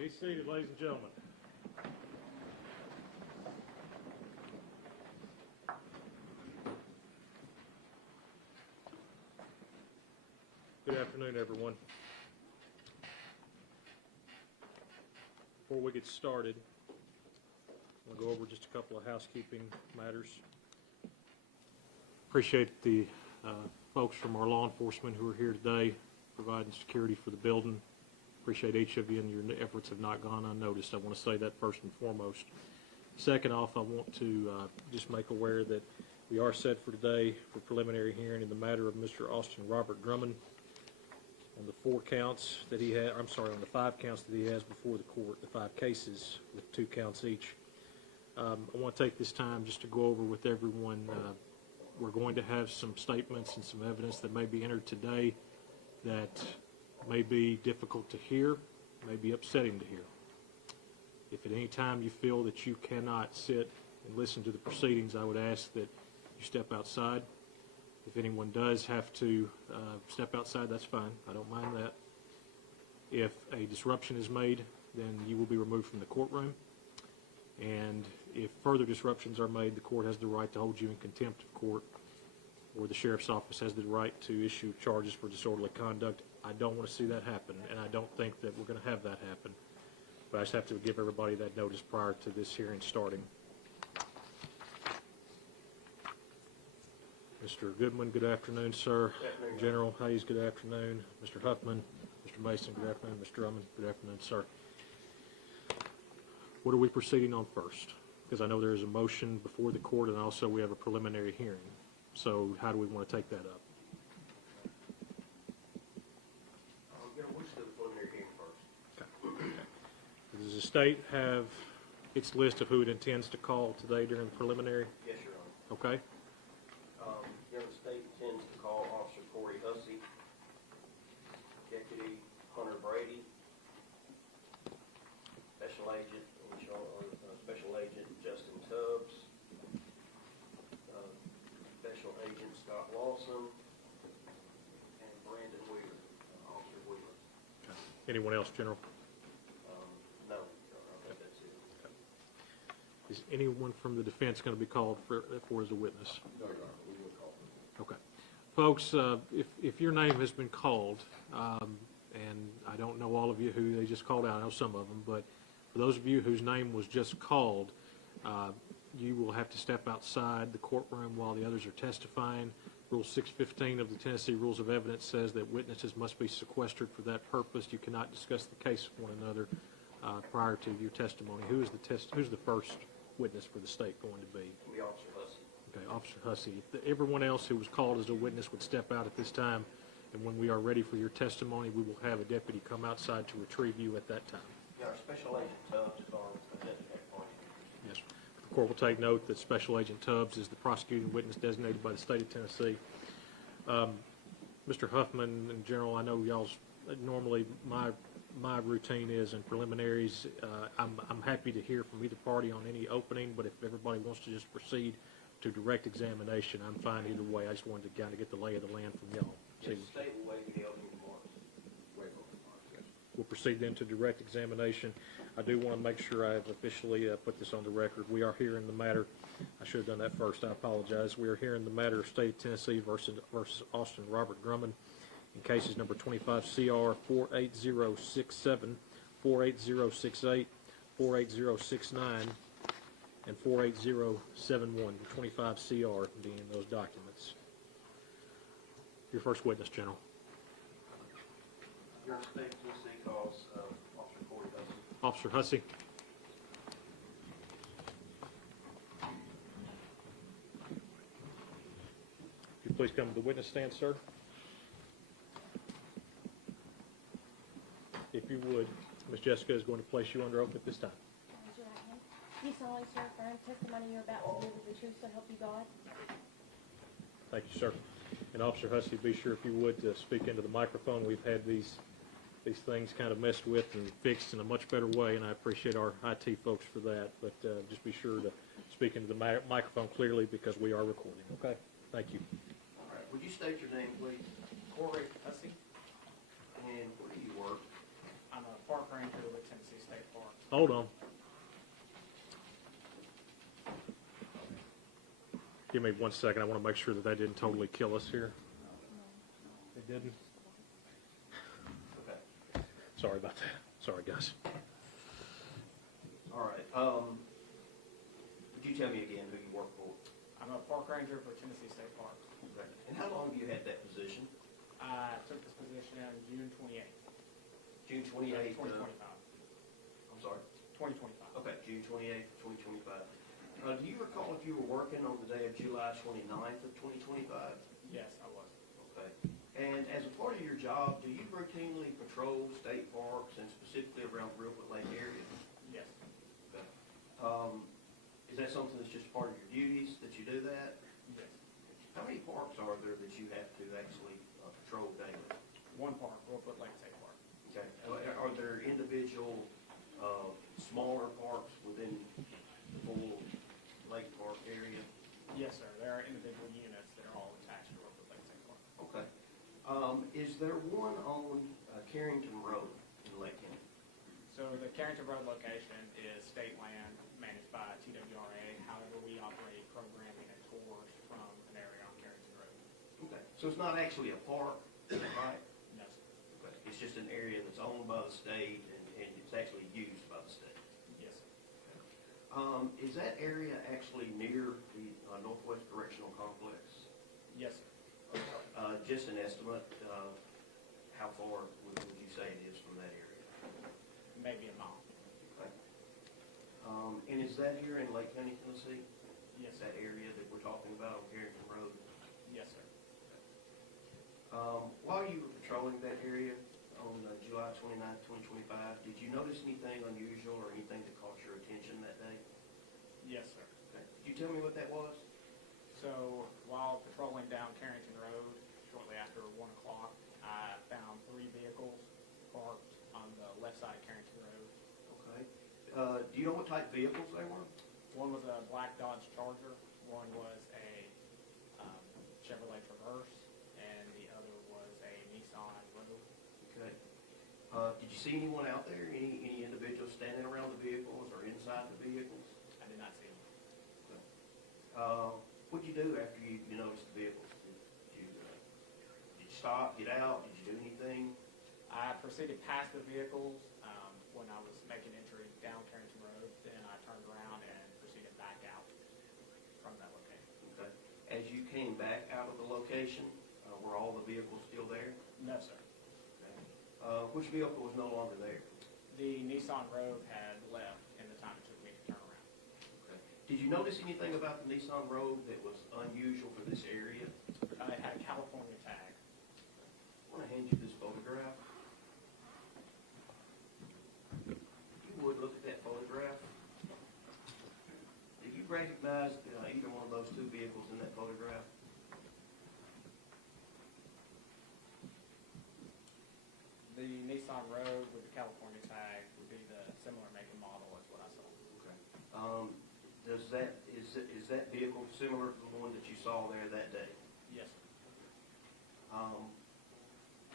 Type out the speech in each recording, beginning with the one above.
Be seated, ladies and gentlemen. Good afternoon, everyone. Before we get started, I'm going to go over just a couple of housekeeping matters. Appreciate the folks from our law enforcement who are here today providing security for the building. Appreciate each of you, and your efforts have not gone unnoticed. I want to say that first and foremost. Second off, I want to just make aware that we are set for today for preliminary hearing in the matter of Mr. Austin Robert Drummond on the 4 counts that he had, on the 5 counts that he has before the court, the 5 cases with 2 counts each. I want to take this time just to go over with everyone. We're going to have some statements and some evidence that may be entered today that may be difficult to hear, may be upsetting to hear. If at any time you feel that you cannot sit and listen to the proceedings, I would ask that you step outside. If anyone does have to step outside, that's fine. I don't mind that. If a disruption is made, then you will be removed from the courtroom. And if further disruptions are made, the court has the right to hold you in contempt of court, or the sheriff's office has the right to issue charges for disorderly conduct. I don't want to see that happen, and I don't think that we're going to have that happen. But I just have to give everybody that notice prior to this hearing starting. Mr. Goodman, good afternoon, sir. Good afternoon. General Hayes, good afternoon. Mr. Huffman, Mr. Mason, good afternoon. Mr. Drummond, good afternoon, sir. What are we proceeding on first? Because I know there is a motion before the court, and also we have a preliminary hearing. So how do we want to take that up? We'll just do the preliminary hearing first. Okay. Does the state have its list of who it intends to call today during the preliminary? Yes, Your Honor. Okay. The state intends to call Officer Corey Hussey, Deputy Hunter Brady, Special Agent Justin Tubbs, Special Agent Scott Lawson, and Brandon Wheeler, Officer Wheeler. Okay. Anyone else, General? No, Your Honor, I think that's it. Okay. Is anyone from the defense going to be called for as a witness? No, Your Honor, we will call him. Okay. Folks, if your name has been called, and I don't know all of you who they just called out, I know some of them, but for those of you whose name was just called, you will have to step outside the courtroom while the others are testifying. Rule 615 of the Tennessee Rules of Evidence says that witnesses must be sequestered for that purpose. You cannot discuss the case with one another prior to your testimony. Who's the first witness for the state going to be? It'll be Officer Hussey. Okay, Officer Hussey. If everyone else who was called as a witness would step out at this time, and when we are ready for your testimony, we will have a deputy come outside to retrieve you at that time. Yeah, our Special Agent Tubbs is our identified party. Yes. The court will take note that Special Agent Tubbs is the prosecuting witness designated by the state of Tennessee. Mr. Huffman and General, I know y'all's normally my routine is in preliminaries. I'm happy to hear from either party on any opening, but if everybody wants to just proceed to direct examination, I'm fine either way. I just wanted to kind of get the lay of the land from y'all. Yes, the state will waive the opening remarks. Waive opening remarks, yes. We'll proceed then to direct examination. I do want to make sure I have officially put this on the record. We are hearing the matter. I should have done that first. I apologize. We are hearing the matter of State of Tennessee versus Austin Robert Drummond in cases number 25 CR 48067, 48068, 48069, and 48071. 25 CR being in those documents. Your first witness, General. Your State of Tennessee calls Officer Corey Hussey. Officer Hussey. If you please come to the witness stand, sir. If you would, Ms. Jessica is going to place you under oath at this time. Raise your right hand. Do you solemnly swear affirm testimony you're about to give is the truth, so help you God? Thank you, sir. And Officer Hussey, be sure if you would to speak into the microphone. We've had these things kind of messed with and fixed in a much better way, and I appreciate our IT folks for that. But just be sure to speak into the microphone clearly because we are recording. Okay? Thank you. All right. Would you state your name, please? Corey Hussey. And where do you work? I'm a park ranger with Tennessee State Hold on. Give me 1 second. I want to make sure that they didn't totally kill us here. They didn't? Okay. Sorry about that. Sorry, guys. All right. Would you tell me again who you work for? I'm a park ranger for Tennessee State Park. Okay. And how long have you had that position? I took this position in June 28th, June 28th. 2025. I'm sorry. 2025. Okay, June 28th, 2025. Do you recall if you were working on the day of July 29th of 2025? Yes, I was. Okay. And as a part of your job, do you routinely patrol state parks and specifically around the Brookwood Lake area? Yes. Okay. Is that something that's just part of your duties that you do that? Yes. How many parks are there that you have to actually patrol daily? One park, Brookwood Lake State Park. Okay. Are there individual smaller parks within the full Lake Park area? Yes, sir. There are individual units that are all attached to Brookwood Lake State Park. Okay. Is there one on Carrington Road in Lake County? So the Carrington Road location is state land managed by TWRA. However, we operate programming and tours from an area on Carrington Road. Okay. So it's not actually a park, is that right? No, sir. Okay. It's just an area that's owned by the state and it's actually used by the state. Yes, sir. Is that area actually near the Northwest Correctional Complex? Yes, sir. Just an estimate, how far would you say it is from that area? Maybe a mile. Okay. And is that here in Lake County, Tennessee? Yes, sir. That area that we're talking about on Carrington Road? Yes, sir. While you were patrolling that area on July 29th, 2025, did you notice anything unusual or anything that caught your attention that day? Yes, sir. Okay. Could you tell me what that was? So while patrolling down Carrington Road, shortly after 1 o'clock, I found 3 vehicles parked on the left side of Carrington Road. Okay. Do you know what type of vehicles they were? One was a black Dodge Charger, one was a Chevrolet Traverse, and the other was a Nissan Rogue. Okay. Did you see anyone out there? Any individuals standing around the vehicles or inside the vehicles? I did not see them. What'd you do after you noticed the vehicles? Did you stop, get out? Did you do anything? I proceeded past the vehicles when I was making entry down Carrington Road. Then I turned around and proceeded back out from that location. Okay. As you came back out of the location, were all the vehicles still there? No, sir. Okay. Which vehicle was no longer there? The Nissan Rogue had left in the time it took me to turn around. Okay. Did you notice anything about the Nissan Rogue that was unusual for this area? It had a California tag. I want to hand you this photograph. You would look at that photograph. Did you recognize either one of those two vehicles in that photograph? The Nissan Rogue with the California tag would be the similar make and model as what I saw. Okay. Is that vehicle similar to the one that you saw there that day? Yes, sir.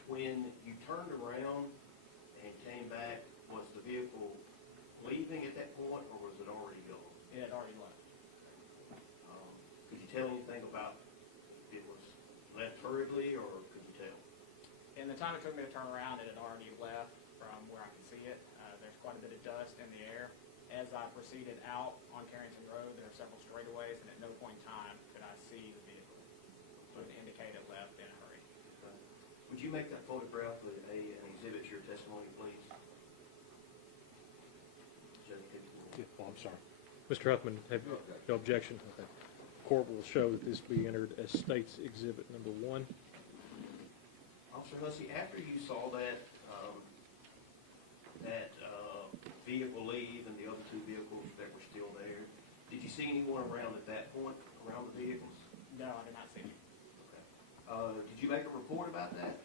When you turned around and came back, was the vehicle leaving at that point, or was it already gone? It had already left. Could you tell anything about if it was left hurriedly, or could you tell? In the time it took me to turn around, it had already left from where I could see it. There's quite a bit of dust in the air. As I proceeded out on Carrington Road, there are several straightaways, and at no point in time could I see the vehicle. So it indicated it left in a hurry. Would you make that photograph an exhibit to your testimony, please? Judge, could you- Yeah, well, I'm sorry. Mr. Huffman, have no objection? Okay. Court will show that this be entered as State's Exhibit Number 1. Officer Hussey, after you saw that vehicle leave and the other two vehicles that were still there, did you see anyone around at that point, around the vehicles? No, I did not see him. Okay. Did you make a report about that?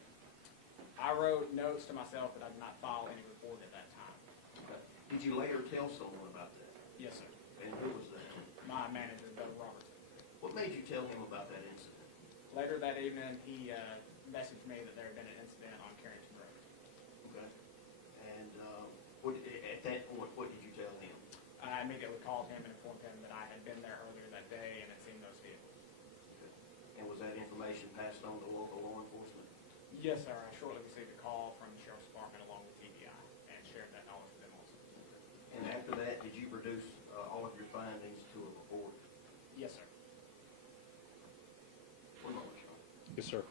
I wrote notes to myself, but I did not file any report at that time. Okay. Did you later tell someone about that? Yes, sir. And who was that? My manager, Doug Robertson. What made you tell him about that incident? Later that evening, he messaged me that there had been an incident on Carrington Road. Okay. And at that point, what did you immediately called him and informed him that I had been there earlier that day and had seen those vehicles. And was that information passed on to local law enforcement? Yes, sir. I shortly received a call from the Sheriff's Department along with TBI and shared that knowledge with them also. And after that, did you produce all of your findings to a report? Yes, sir. One moment, Sean. Yes, sir.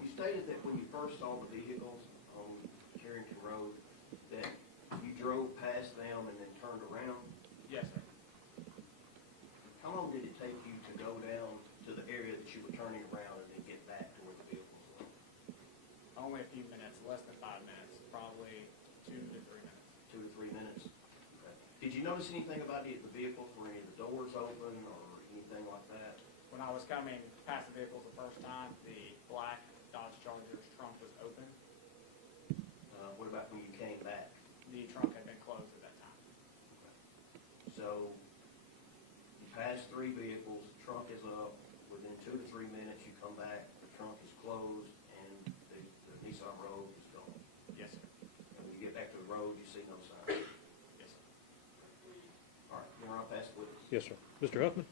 You stated that when you first saw the vehicles on Carrington Road, that you drove past them and then turned around. Yes, sir. How long did it take you to go down to the area that you were turning around and then get back to where the vehicles were? Only a few minutes, less than 5 minutes, probably 2 to 3 minutes. 2 to 3 minutes. Okay. Did you notice anything about the vehicles? Were any of the doors open or anything like that? When I was coming past the vehicles the first time, the black Dodge Charger's trunk was open. What about when you came back? The trunk had been closed at that time. So you passed 3 vehicles, the trunk is up. Within 2 to 3 minutes, you come back, the trunk is closed, and the Nissan Rogue is gone. Yes, sir. And when you get back to the road, you see no sign. Yes, sir. All right, then I'll pass the witness. Yes, sir. Mr. Huffman?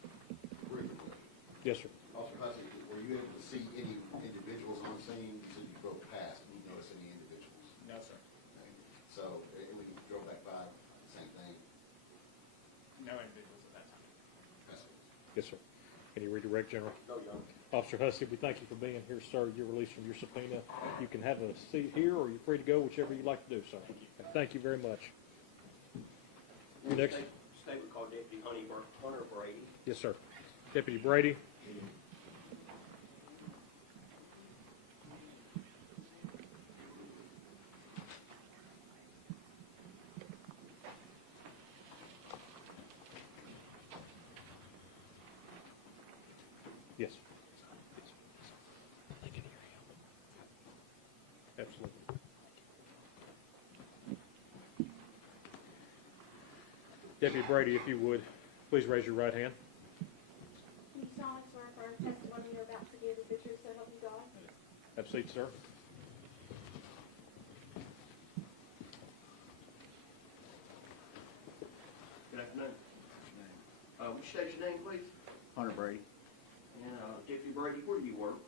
Yes, sir. Officer Hussey, were you able to see any individuals on scene? You said you drove past, did you notice any individuals? No, sir. Okay. So, and when you drove back by, same thing? No individuals at that time. That's it. Yes, sir. Can you redirect, General? No, Your Honor. Officer Hussey, we thank you for being here, sir. You're released from your subpoena. You can have a seat here, or you're free to go, whichever you'd like to do, sir. Thank you very much. Next. State would call Deputy Hunter Brady. Yes, sir. Deputy Brady. Yes. They can hear you. Absolutely. Deputy Brady, if you would, please raise your right hand. You solemnly swear affirm testimony you're about to give is the truth, so help you God? Have a seat, sir. Good afternoon. Would you state your name, please? Hunter Brady, And Deputy Brady, where do you work?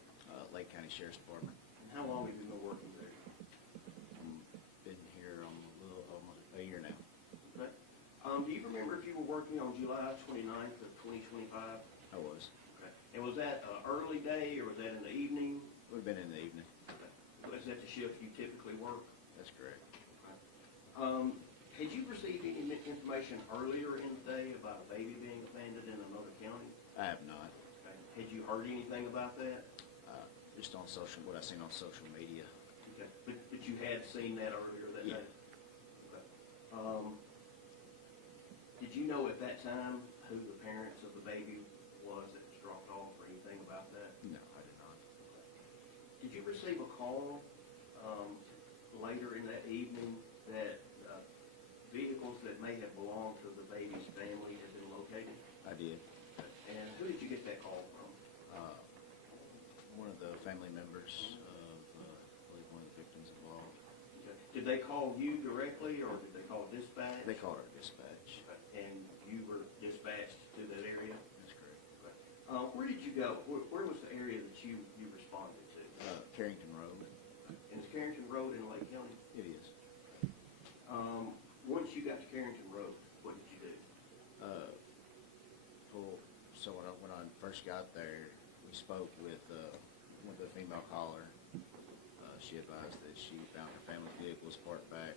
Lake County Sheriff's Department. And how long have you been working there? Been here a little almost a year now. Okay. Do you remember if you were working on July 29th of 2025? I was. Okay. And was that early day or was that in the evening? We've been in the evening. Okay. Was that the shift you typically work? That's correct. Had you received any information earlier in the day about a baby being abandoned in another county? I have not. Okay. Had you heard anything about that? Just on what I seen on social media. Okay. But you had seen that earlier that Yeah. day? Okay. Did you know at that time who the parents of the baby was that was dropped off or anything about that? No, I did not. Did you receive a call later in that evening that vehicles that may have belonged to the baby's family had been located? I did. And who did you get that call from? One of the family members of, I believe, one of the victims involved. Okay. Did they call you directly or did they call dispatch? They called our dispatch. Okay. And you were dispatched to that area? That's correct. Okay. Where did you go? Where was the area that you responded to? Carrington Road. And is Carrington Road in Lake County? It is. Once you got to Carrington Road, what did you do? So when I first got there, we spoke with the female caller. She advised that she found her family vehicles parked back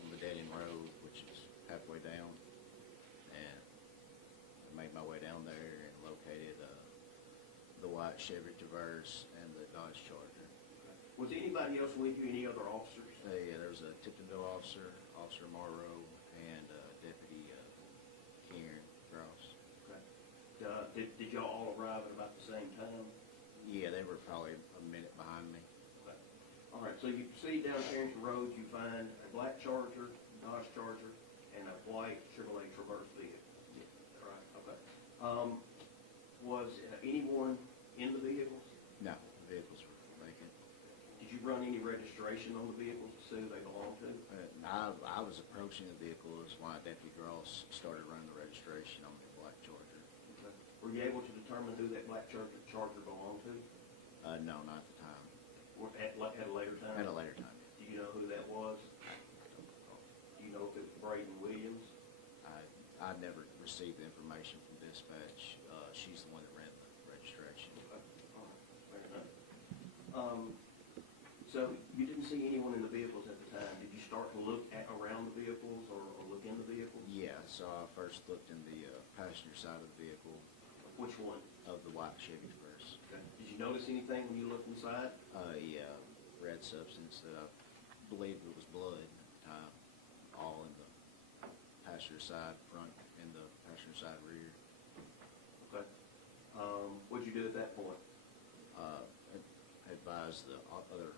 on the dead-end road, which is halfway down. And I made my way down there and located the white Chevy Traverse and the Dodge Charger. Was anybody else with you, any other officers? There was a Tiptonville officer, Officer Morrow, and Deputy Kieran Gross. Okay. Did y'all all arrive at about the same time? Yeah, they were probably a minute behind me. Okay. All right, so you proceed down Carrington Road, you find a black Charger, Dodge Charger, and a white Chevrolet Traverse vehicle. All right, okay. Was anyone in the vehicles? No, the vehicles were vacant. Did you run any registration on the vehicles to see who they belong to? I was approaching the vehicle is why Deputy Gross started running the registration on the black Charger. Okay. Were you able to determine who that black Charger belonged to? No, not at the time. Or at a later time? At a later time. Do you know who that was? Do you know if it was Braden Williams? I never received the information from dispatch. She's the one that ran the registration. Okay. All right. Fair enough. So you didn't see anyone in the vehicles at the time. Did you start to look around the vehicles or look in the vehicles? Yeah, so I first looked in the passenger side of the vehicle Which one? of the white Chevy Traverse. Okay. Did you notice anything when you looked inside? Yeah, red substance that I believe it was blood at the time, all in the passenger side front and the passenger side rear. Okay. What'd you do at that point? Advised the other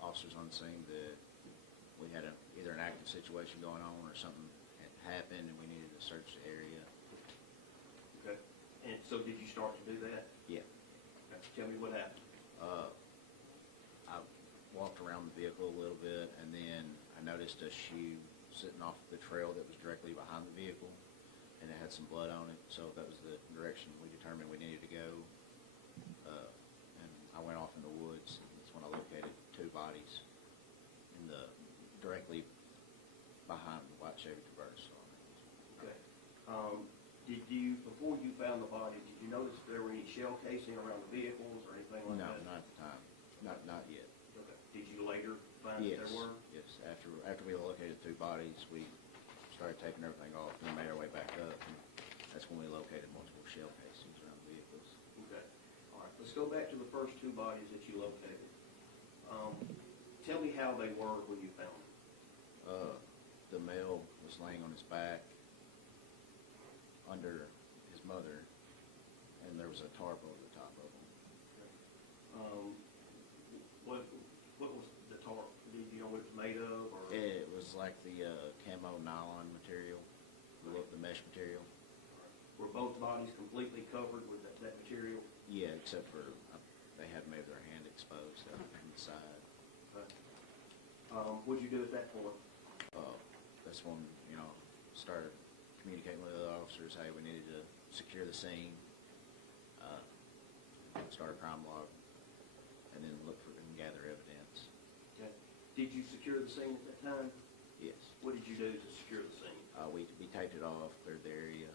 officers on the scene that we had either an active situation going on or something had happened and we needed to search the area. Okay. And so did you start to do that? Yeah. Okay. Tell me what happened. I walked around the vehicle a little bit and then I noticed a shoe sitting off the trail that was directly behind the vehicle and it had some blood on it, so that was the direction we determined we needed to go. And I went off in the woods. That's when I located two bodies in the directly behind the white Chevy Traverse. Okay. Did you, before you found the body, did you notice if there were any shell casing around the vehicles or anything like No, that? not at the time. Not yet. Okay. Did you later find that Yes, there were? yes. After we located two bodies, we started taking everything off and made our way back up. And that's when we located multiple shell casings around the vehicles. Okay. All right. Let's go back to the first two bodies that you located. Tell me how they were when you found them. The male was laying on his back under his mother, and there was a tarp over the top of him. What was the tarp? Do you know what it was made of? Or? It was like the camo nylon material, the mesh material. Were both bodies completely covered with that material? Yeah, except for they had maybe their hand exposed up on the side. Okay. What'd you do at that point? That's when, started communicating with the officers, hey, we needed to secure the scene, start a crime log, and then look for and gather evidence. Okay. Did you secure the scene at that time? Yes. What did you do to secure the scene? We taped it off, cleared the area,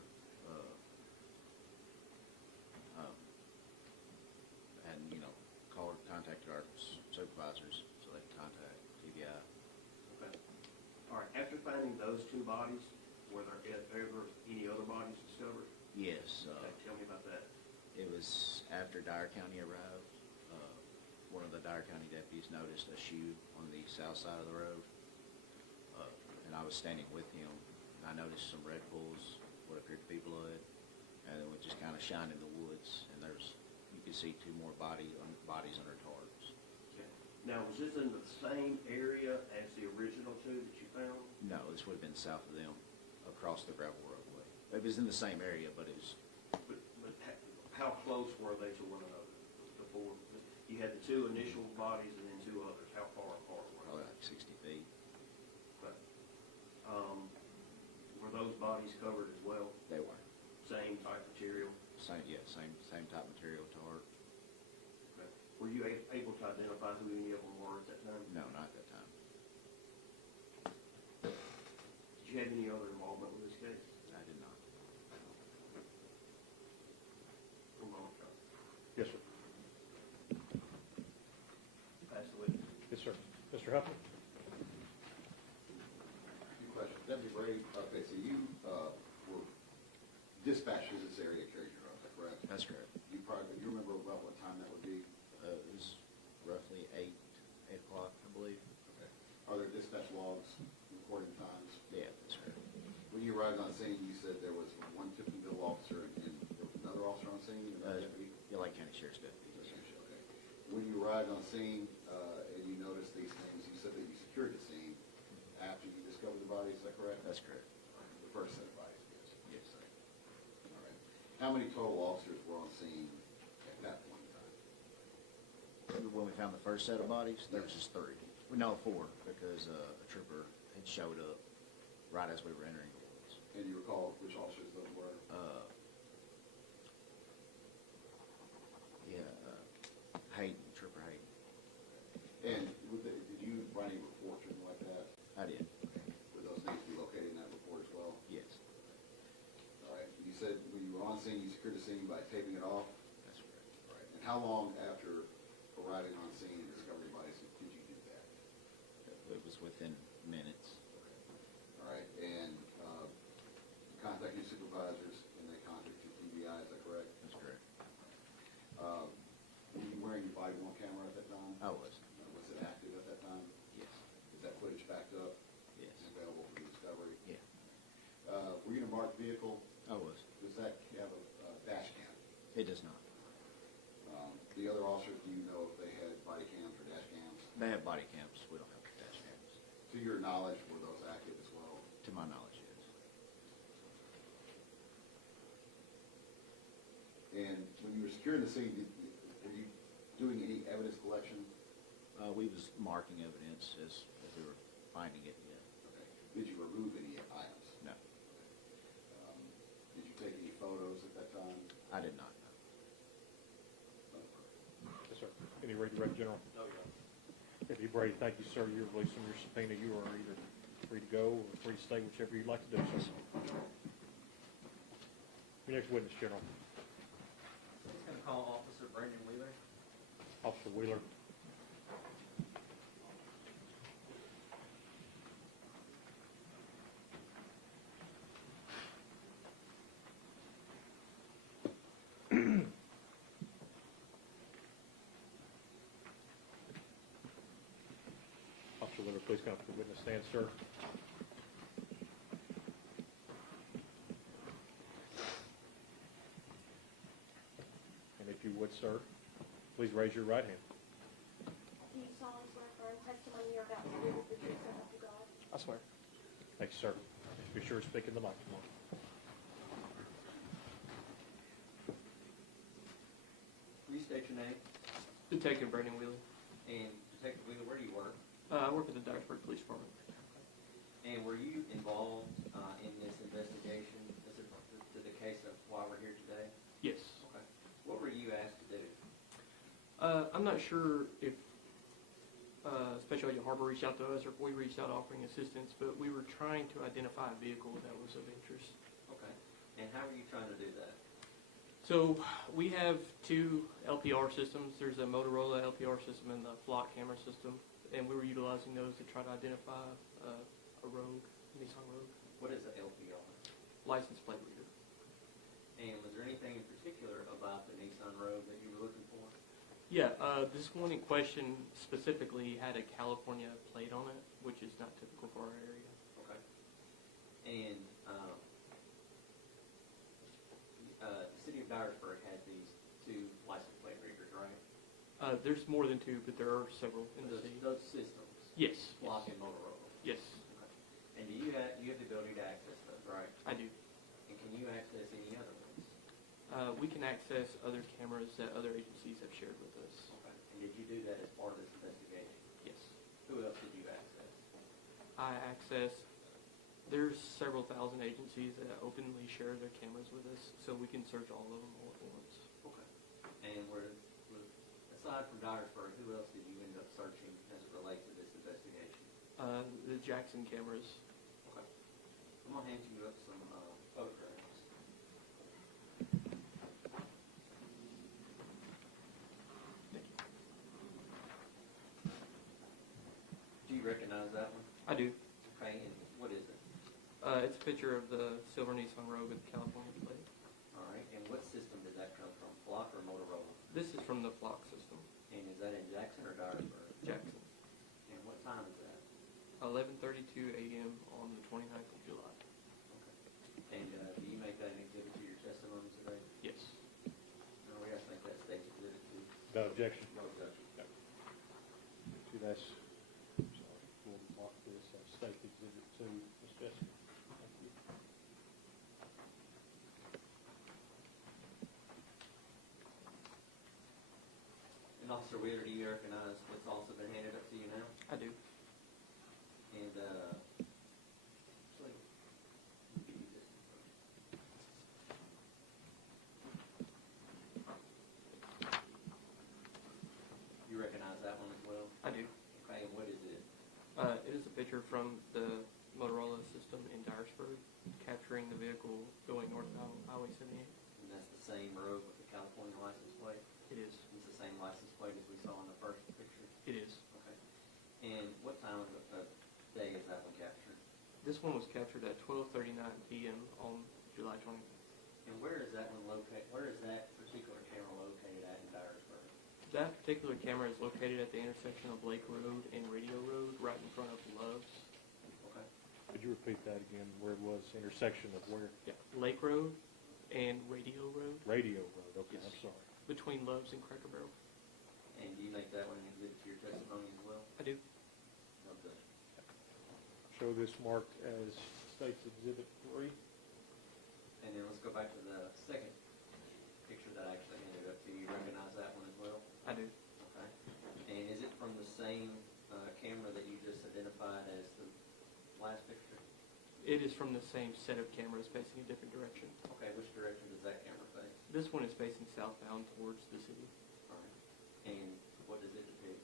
and, contacted our supervisors so they could contact TBI. Okay. All right. After finding those two bodies, were there ever any other bodies discovered? Yes. Okay. Tell me about that. It was after Dyer County arrived. One of the Dyer County deputies noticed a shoe on the south side of the road, and I was standing with him, and I noticed some red pools, what appeared to be blood, and it would just kind of shine in the woods, and you could see two more bodies under tarps. Okay. Now, was this in the same area as the original two that you found? No, this would have been south of them, across the gravel roadway. It was in the same area, but it was. But how close were they to one another before? You had the two initial bodies and then two others. How far apart were Probably they? like 60 feet. Okay. Were those bodies covered as well? They were. Same type material? Same type material tarp. Okay. Were you able to identify who any of them were at that time? No, not at that time. Did you have any other involvement with this case? I did not. One moment, John. Yes, sir. Pass the witness. Yes, sir. Mr. Huffman? Few questions. Deputy Brady, okay, so you were dispatched to this area at Carrington Road, is that correct? That's correct. You remember about what time that would be? It was roughly 8 o'clock, I believe. Okay. Are there dispatch logs recording times? Yeah, that's correct. When you arrived on scene, you said there was one Tiffinville officer and there was another officer on scene, another deputy? Yeah, like County Sheriff's deputy. Okay. when you arrived on scene, and you noticed these things, you said that you secured the scene after you discovered the bodies, is that correct? That's correct. The first set of bodies, yes. Yes. All right. How many total officers were on scene at that point in time? When we found the first set of bodies, there was just 3. We know 4 because a trooper had showed up right as we were entering the woods. And you recall which officers those were? Hayden, Trooper Hayden. And did you write any reports or anything like that? I did. Would those names be located in that report as well? Yes. All right. You said when you were on scene, you secured the scene by taping it off? That's correct. Right. And how long after arriving on scene and discovering bodies did you do that? It was within minutes. All right. And contact your supervisors and they contact your TBI, is that correct? That's correct. Were you wearing your body-worn camera at that time? I was. Was it active at that time? Yes. Is that footage backed up? Yes. And available for the discovery? Yeah. Were you in a marked vehicle? I was. Does that have a dash cam? It does not. The other officers, do you know if they had body cams or dash cams? They have body cams. We don't have dash cams. To your knowledge, were those active as well? To my knowledge, yes. And when you were securing the scene, were you doing any evidence collection? We was marking evidence as we were finding it, yeah. Okay. Did you remove any items? No, Did you take any photos at that time? I did not. Yes, sir. Any ready, General? No, Your Honor. Deputy Brady, thank you, sir. You're releasing your subpoena. You are either free to go or free to stay, whichever you'd like to do, sir. Your next witness, General. I'm just gonna call Officer Brandon Wheeler. Officer Wheeler. Officer Wheeler, please come to the witness stand, sir. And if you would, sir, please raise your right hand. Do you solemnly swear affirm testimony you're about to give is the truth, so help you God? I swear. Thank you, sir. Be sure to speak in the microphone. Will you state your name? Detective Brandon Wheeler. And Detective Wheeler, where do you work? I work at the Dyer Police Department. And were you involved in this investigation? Is it to the case of why we're here today? Yes. Okay. What were you asked to do? I'm not sure if Special Agent Harbor reached out to us or if we reached out offering assistance, but we were trying to identify a vehicle that was of interest. Okay. And how were you trying to do that? So we have 2 LPR systems. There's a Motorola LPR system and the flock camera system, and we were utilizing those to try to identify a Rogue, Nissan Rogue, What is the LPR? license plate reader. And was there anything in particular about the Nissan Rogue that you were looking for? Yeah, this one in question specifically had a California plate on it, which is not typical for our area. Okay. And the city of Dyersburg had these 2 license plate readers, right? There's more than 2, but there are several in the city. Those systems, Yes. Flock and Motorola. Yes, Okay. And do you have the ability to access those, right? I do. And can you access any other ones? We can access other cameras that other agencies have shared with us. Okay. And did you do that as part of this investigation? Yes. Who else did you access? I access, there's several thousand agencies that openly share their cameras with us, so we can search all of them all at once. Okay. And aside from Dyersburg, who else did you end up searching as it relates to this investigation? The Jackson cameras. Okay. I'm gonna hand you up some photographs. Do you recognize that one? I do. Okay, and what is it? It's a picture of the silver Nissan Rogue with the California plate. All right, and what system did that come from, Flock or Motorola? This is from the flock system, And is that in Jackson or Dyersburg? Jackson. And what time is that? 11:32 a.m. on the 29th of July. Okay. And do you make that an exhibit to your testimony today? Yes. No, we have to make that state exhibit to. Without objection. No objection. you. That's, sorry, we'll mark this as State Exhibit 2. Ms. Jessica, thank you. And Officer Wheeler, do you recognize what's also been handed up to you now? I do. And, actually, let me give you this one first. You recognize that one as well? I do. Okay, and what is it? It is a picture from the Motorola system in Dyersburg, capturing the vehicle going northbound Highway 78. And that's the same road with the California license plate? It is. It's the same license plate as we saw in the first picture? It is. Okay. And what time of day is that one captured? This one was captured at 12:39 p.m. on July 20th. And where is that one located, where is that particular camera located at in Dyersburg? That particular camera is located at the intersection of Lake Road and Radio Road, right in front of Love's. Okay. Could you repeat that again, where it was, intersection of where? Yeah, Lake Road and Radio Road, Radio Road, okay, Yes. I'm sorry. between Love's and Cracker Barrel. And do you make that one an exhibit to your testimony as well? I do. Okay. Show this marked as State's Exhibit 3. And then let's go back to the second picture that I actually handed up to you. You recognize that one as well? I do. Okay. And is it from the same camera that you just identified as the last picture? It is from the same set of cameras facing a different direction. Okay, which direction does that camera face? This one is facing southbound towards the city. All right. And what does it depict?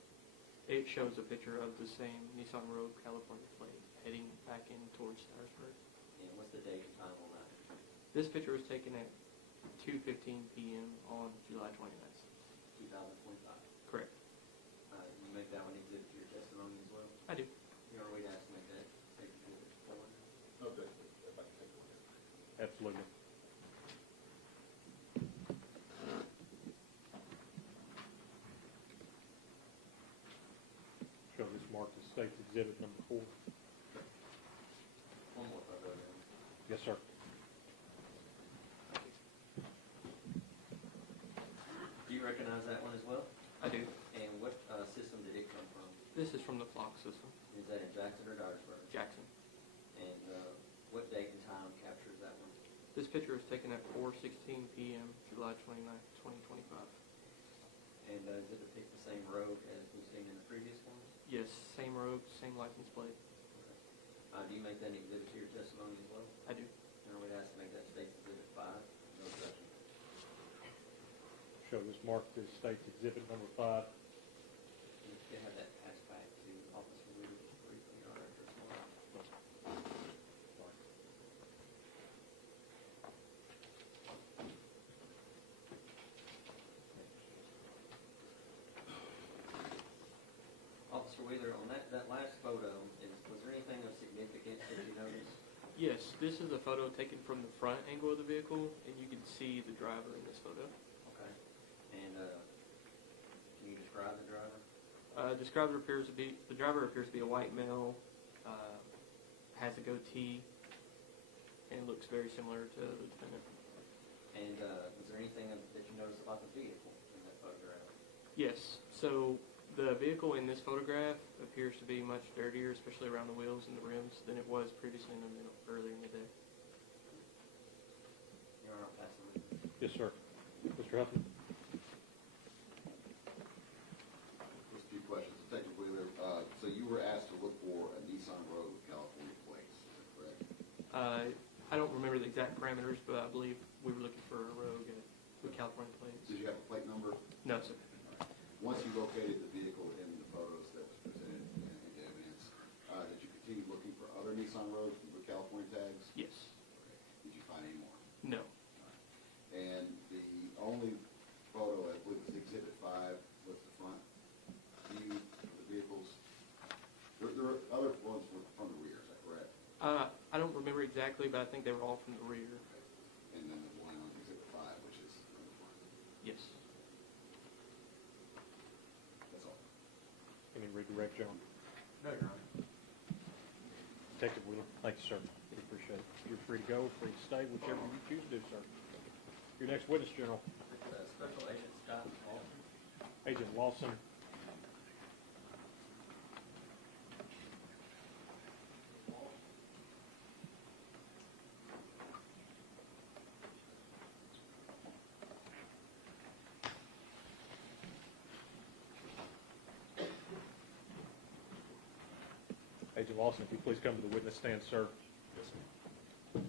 It shows a picture of the same Nissan Rogue California plate heading back in towards Dyersburg. And what's the date and time on that? This picture was taken at 2:15 p.m. on July 29th. 2025. Correct. You make that one exhibit to your testimony as well? I do. Your way to ask to make that take exhibit forward. Okay, if I can take one. Absolutely. Show this marked as State's Exhibit number 4. One more photo then. Yes, sir. Do you recognize that one as well? I do. And what system did it come from? This is from the Flock system, Is that in Jackson or Dyersburg? Jackson. And what date and time captures that one? This picture was taken at 4:16 p.m. July 29th, 2025. And does it depict the same road as we've seen in the previous ones? Yes, same road, same license plate. Do you make that an exhibit to your testimony as well? I do. And we'd ask to make that State's Exhibit 5. No objection. Show this marked as State's Exhibit number 5. You can have that passed back to Officer Weaver just briefly, or after tomorrow. Officer Wheeler, on that last photo, was there anything of significance that you noticed? Yes, this is a photo taken from the front angle of the vehicle, and you can see the driver in this photo. Okay. And can you describe the driver? The driver appears to be a white male, has a goatee, and looks very similar to the defendant. And was there anything that you noticed about the vehicle in that photograph? Yes, so the vehicle in this photograph appears to be much dirtier, especially around the wheels and the rims, than it was previously earlier in the day. Your Honor, I'll pass the witness. Yes, sir. Mr. Huffman? Just a few questions. Detective Wheeler, so you were asked to look for a Nissan Rogue with California plates, is that correct? I don't remember the exact parameters, but I believe we were looking for a Rogue with California plates. Did you have a plate number? No, sir. Once you located the vehicle in the photos that was presented in the evidence, did you continue looking for other Nissan Rogues with California tags? Yes. Did you find any more? No. And the only photo, I believe, was Exhibit 5, was the front view of the vehicles. There are other ones from the rear, is that correct? I don't remember exactly, but I think they were all from the rear. And then the one on Exhibit 5, which is in the front. Yes. That's all. Any redirect, John? No, Your Honor. Detective Wheeler? Thank you, sir. We appreciate it. You're free to go, free to stay, whichever you choose to do, sir. Your next witness, General. Special Agent Scott Walton. Agent Lawson. Mr. Lawson, if you please come to the witness stand, sir. And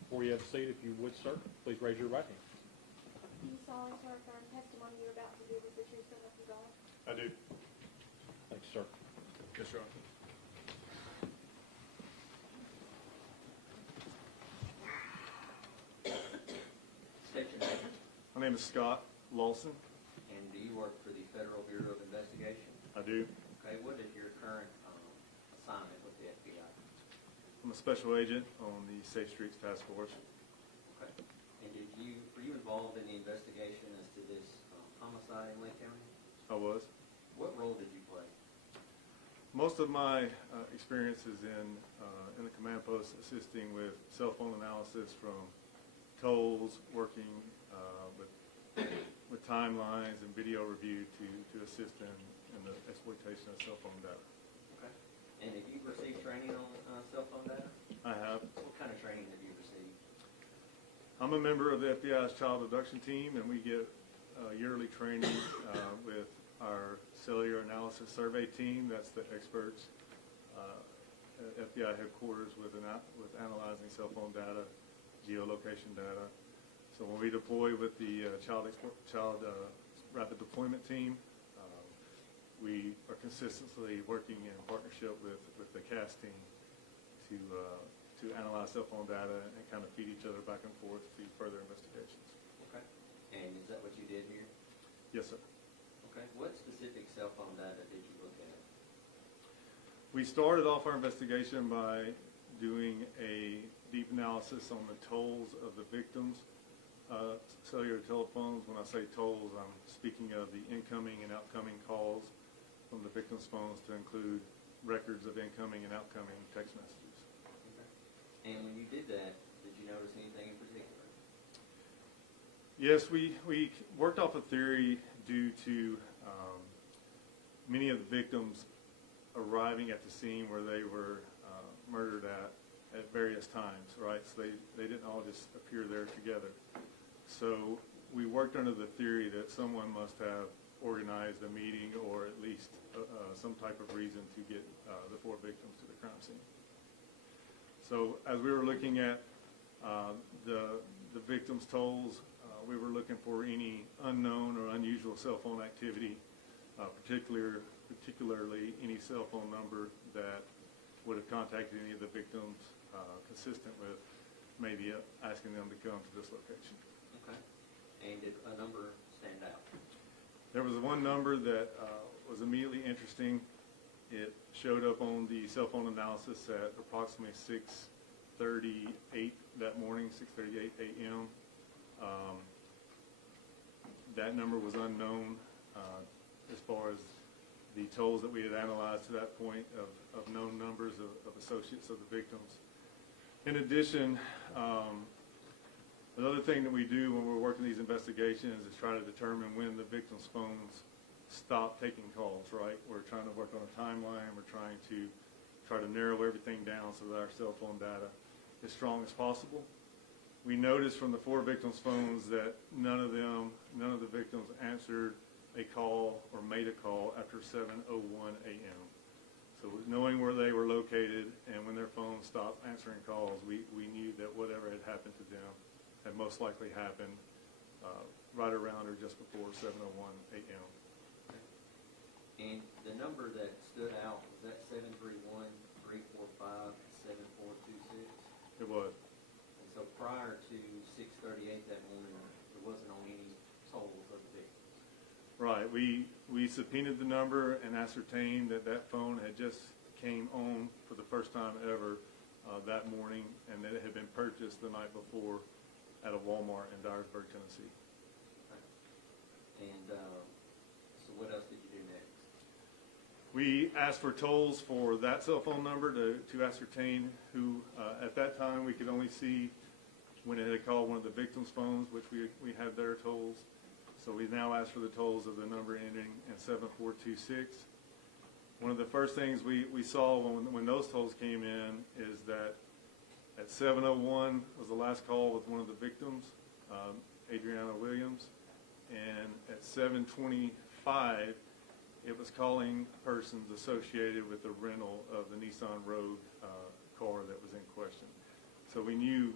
before you have a seat, if you would, sir, please raise your right hand. Do you solemnly swear affirm testimony you're about to give is the truth so help you God? I do. Thanks, sir. Yes, Your Honor. State your name, My name is Scott Lawson. and do you work for the Federal Bureau of Investigation? I do. Okay, what is your current assignment with the FBI? I'm a special agent on the Safe Streets Task Force. Okay. And were you involved in the investigation as to this homicide in Lake County? I was. What role did you play? Most of my experience is in the command post assisting with cell phone analysis from tolls, working with timelines and video review to assist in the exploitation of cell phone data. Okay. And have you received training on cell phone data? I have. What kind of training have you received? I'm a member of the FBI's child abduction team, and we get yearly training with our cellular analysis survey team. That's the experts at FBI headquarters with analyzing cell phone data, geolocation data. So when we deploy with the child rapid deployment team, we are consistently working in partnership with the CAS team to analyze cell phone data and kind of feed each other back and forth to further investigations. Okay. And is that what you did here? Yes, sir. Okay. What specific cell phone data did you look at? We started off our investigation by doing a deep analysis on the tolls of the victims' cellular telephones. When I say tolls, I'm speaking of the incoming and outgoing calls from the victims' phones to include records of incoming and outgoing text messages. Okay. And when you did that, did you notice anything in particular? Yes, we worked off a theory due to many of the victims arriving at the scene where they were murdered at various times, right? So they didn't all just appear there together. So we worked under the theory that someone must have organized a meeting or at least some type of reason to get the 4 victims to the crime scene. So as we were looking at the victims' tolls, we were looking for any unknown or unusual cell phone activity, particularly any cell phone number that would have contacted any of the victims consistent with maybe asking them to come to this location. Okay. And did a number stand out? There was one number that was immediately interesting. It showed up on the cell phone analysis at approximately 6:38 that morning, 6:38 a.m. That number was unknown as far as the tolls that we had analyzed to that point of known numbers of associates of the victims. In addition, another thing that we do when we're working these investigations is try to determine when the victims' phones stop taking calls, right? We're trying to work on a timeline. We're trying to narrow everything down so that our cell phone data is strong as possible. We noticed from the 4 victims' phones that none of the victims answered a call or made a call after 7:01 a.m. So knowing where they were located and when their phones stopped answering calls, we knew that whatever had happened to them had most likely happened right around or just before 7:01 a.m. And the number that stood out, was that 731-345-7426? It was. And so prior to 6:38 that morning, there wasn't on any tolls of the victims? Right. We subpoenaed the number and ascertained that that phone had just came on for the first time ever that morning, and that it had been purchased the night before at a Walmart in Dyersburg, Tennessee. Okay. And so what else did you do next? We asked for tolls for that cell phone number to ascertain who, at that time, we could only see when it had called one of the victims' phones, which we had their tolls. So we now asked for the tolls of the number ending in 7426. One of the first things we saw when those tolls came in is that at 7:01 was the last call with one of the victims, Adriana Williams, and at 7:25 it was calling persons associated with the rental of the Nissan Rogue car that was in question. So we knew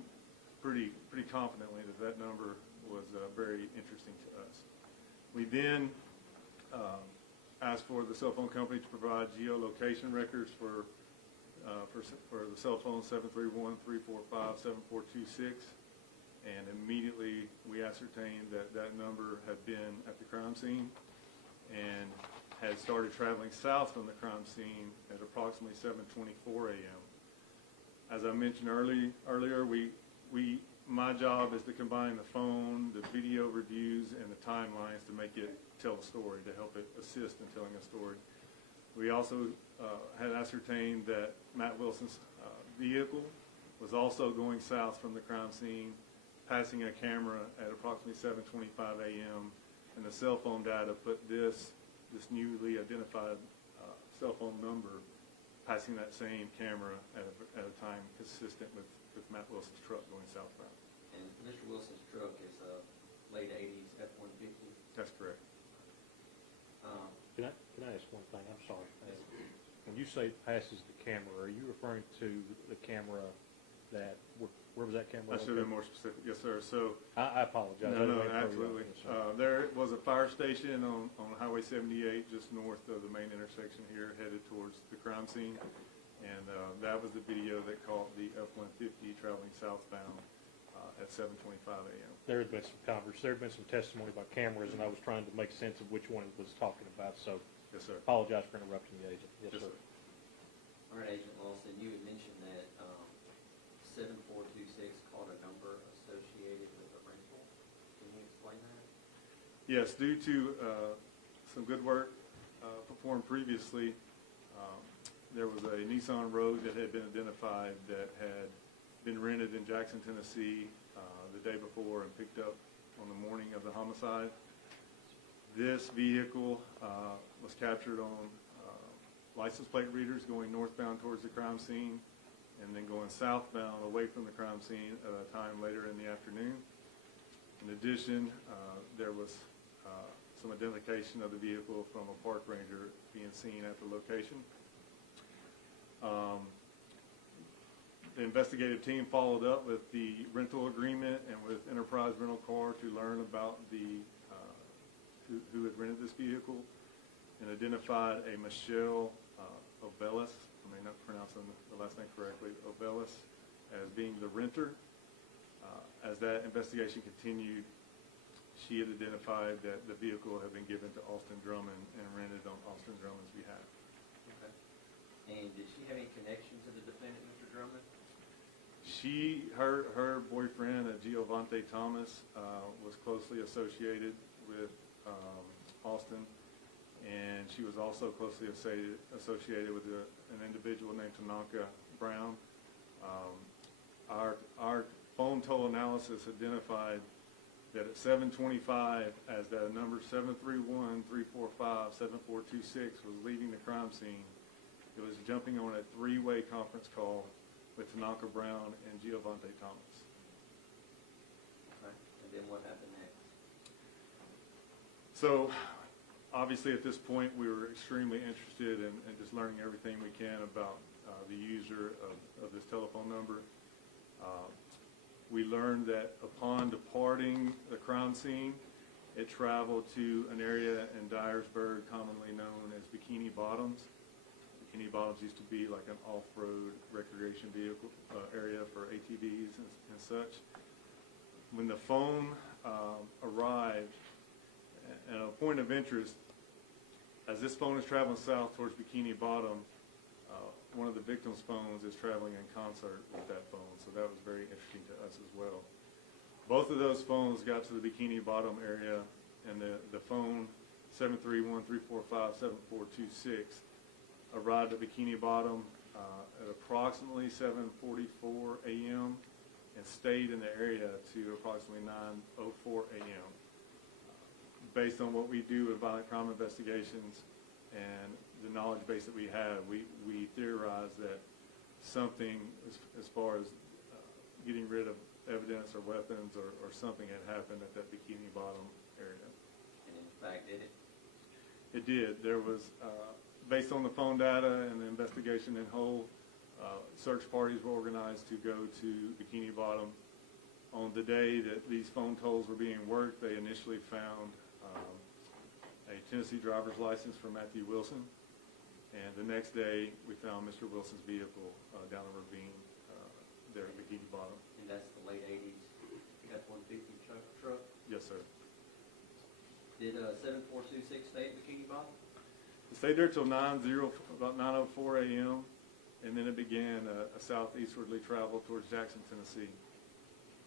pretty confidently that that number was very interesting to us. We then asked for the cell phone company to provide geolocation records for the cell phone 731-345-7426, and immediately we ascertained that that number had been at the crime scene and had started traveling south from the crime scene at approximately 7:24 a.m. As I mentioned earlier, my job is to combine the phone, the video reviews, and the timelines to make it tell a story, to help it assist in telling a story. We also had ascertained that Matt Wilson's vehicle was also going south from the crime scene, passing a camera at approximately 7:25 a.m., and the cell phone data put this newly identified cell phone number passing that same camera at a time consistent with Matt Wilson's truck going southbound. And Mr. Wilson's truck is a late 80s F-150. That's correct. Can I ask one thing? I'm sorry. When you say passes the camera, are you referring to the camera that, where was that camera? I should have been more specific. Yes, sir. So, I apologize. no, absolutely. There was a fire station on Highway 78 just north of the main intersection here, headed towards the crime scene. And that was the video that caught the F-150 traveling southbound at 7:25 a.m. There had been some testimony about cameras, and I was trying to make sense of which one it was talking about, so Yes, sir. apologize for interrupting the agent. Yes, sir. All right, Agent Lawson, you had mentioned that 7426 called a number associated with a rental. Can you explain that? Yes, due to some good work performed previously, there was a Nissan Rogue that had been identified that had been rented in Jackson, Tennessee the day before and picked up on the morning of the homicide. This vehicle was captured on license plate readers going northbound towards the crime scene and then going southbound away from the crime scene at a time later in the afternoon. In addition, there was some identification of the vehicle from a park ranger being seen at the location. The investigative team followed up with the rental agreement and with Enterprise Rental Car to learn about who had rented this vehicle, and identified a Michelle Obelis, I may not pronounce the last name correctly, Obelis, as being the renter. As that investigation continued, she had identified that the vehicle had been given to Austin Drummond and rented on Austin Drummond's behalf. Okay. And did she have any connection to the defendant, Mr. Drummond? Her boyfriend, Giovanni Thomas, was closely associated with Austin, and she was also closely associated with an individual named Tanaka Brown. Our phone toll analysis identified that at 7:25, as that number 731-345-7426 was leaving the crime scene, it was jumping on a three-way conference call with Tanaka Brown and Giovanni Thomas. Okay. And then what happened next? So, obviously at this point, we were extremely interested in just learning everything we can about the user of this telephone number. We learned that upon departing the crime scene, it traveled to an area in Dyersburg commonly known as Bikini Bottoms. Bikini Bottoms used to be like an off-road recreation vehicle area for ATVs and such. When the phone arrived, and a point of interest, as this phone is traveling south towards Bikini Bottom, one of the victim's phones is traveling in concert with that phone, so that was very interesting to us as well. Both of those phones got to the Bikini Bottom area, and the phone 731-345-7426 arrived at Bikini Bottom at approximately 7:44 a.m. and stayed in the area to approximately 9:04 a.m. Based on what we do with violent crime investigations and the knowledge base that we have, we theorize that something, as far as getting rid of evidence or weapons or something had happened at that Bikini Bottom area. And in fact, did it? It did. There was, based on the phone data and the investigation in whole, search parties were organized to go to Bikini Bottom. On the day that these phone tolls were being worked, they initially found a Tennessee driver's license for Matthew Wilson. And the next day, we found Mr. Wilson's vehicle down a ravine there at Bikini Bottom. And that's the late 80s F-150 truck? Yes, sir. Did 7426 stay at Bikini Bottom? It stayed there till about 9:04 a.m., and then it began a southeastwardly travel towards Jackson, Tennessee.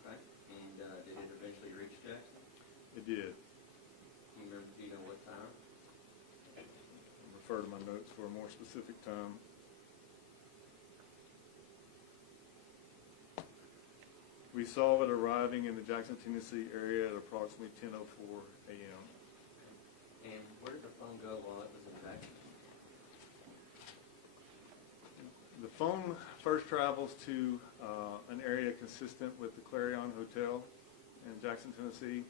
Okay. And did it eventually reach Jackson? It did. Do you know what time? I'll refer to my notes for a more specific time. We saw it arriving in the Jackson, Tennessee area at approximately 10:04 a.m. And where did the phone go while it was in Jackson? The phone first travels to an area consistent with the Clarion Hotel in Jackson, Tennessee.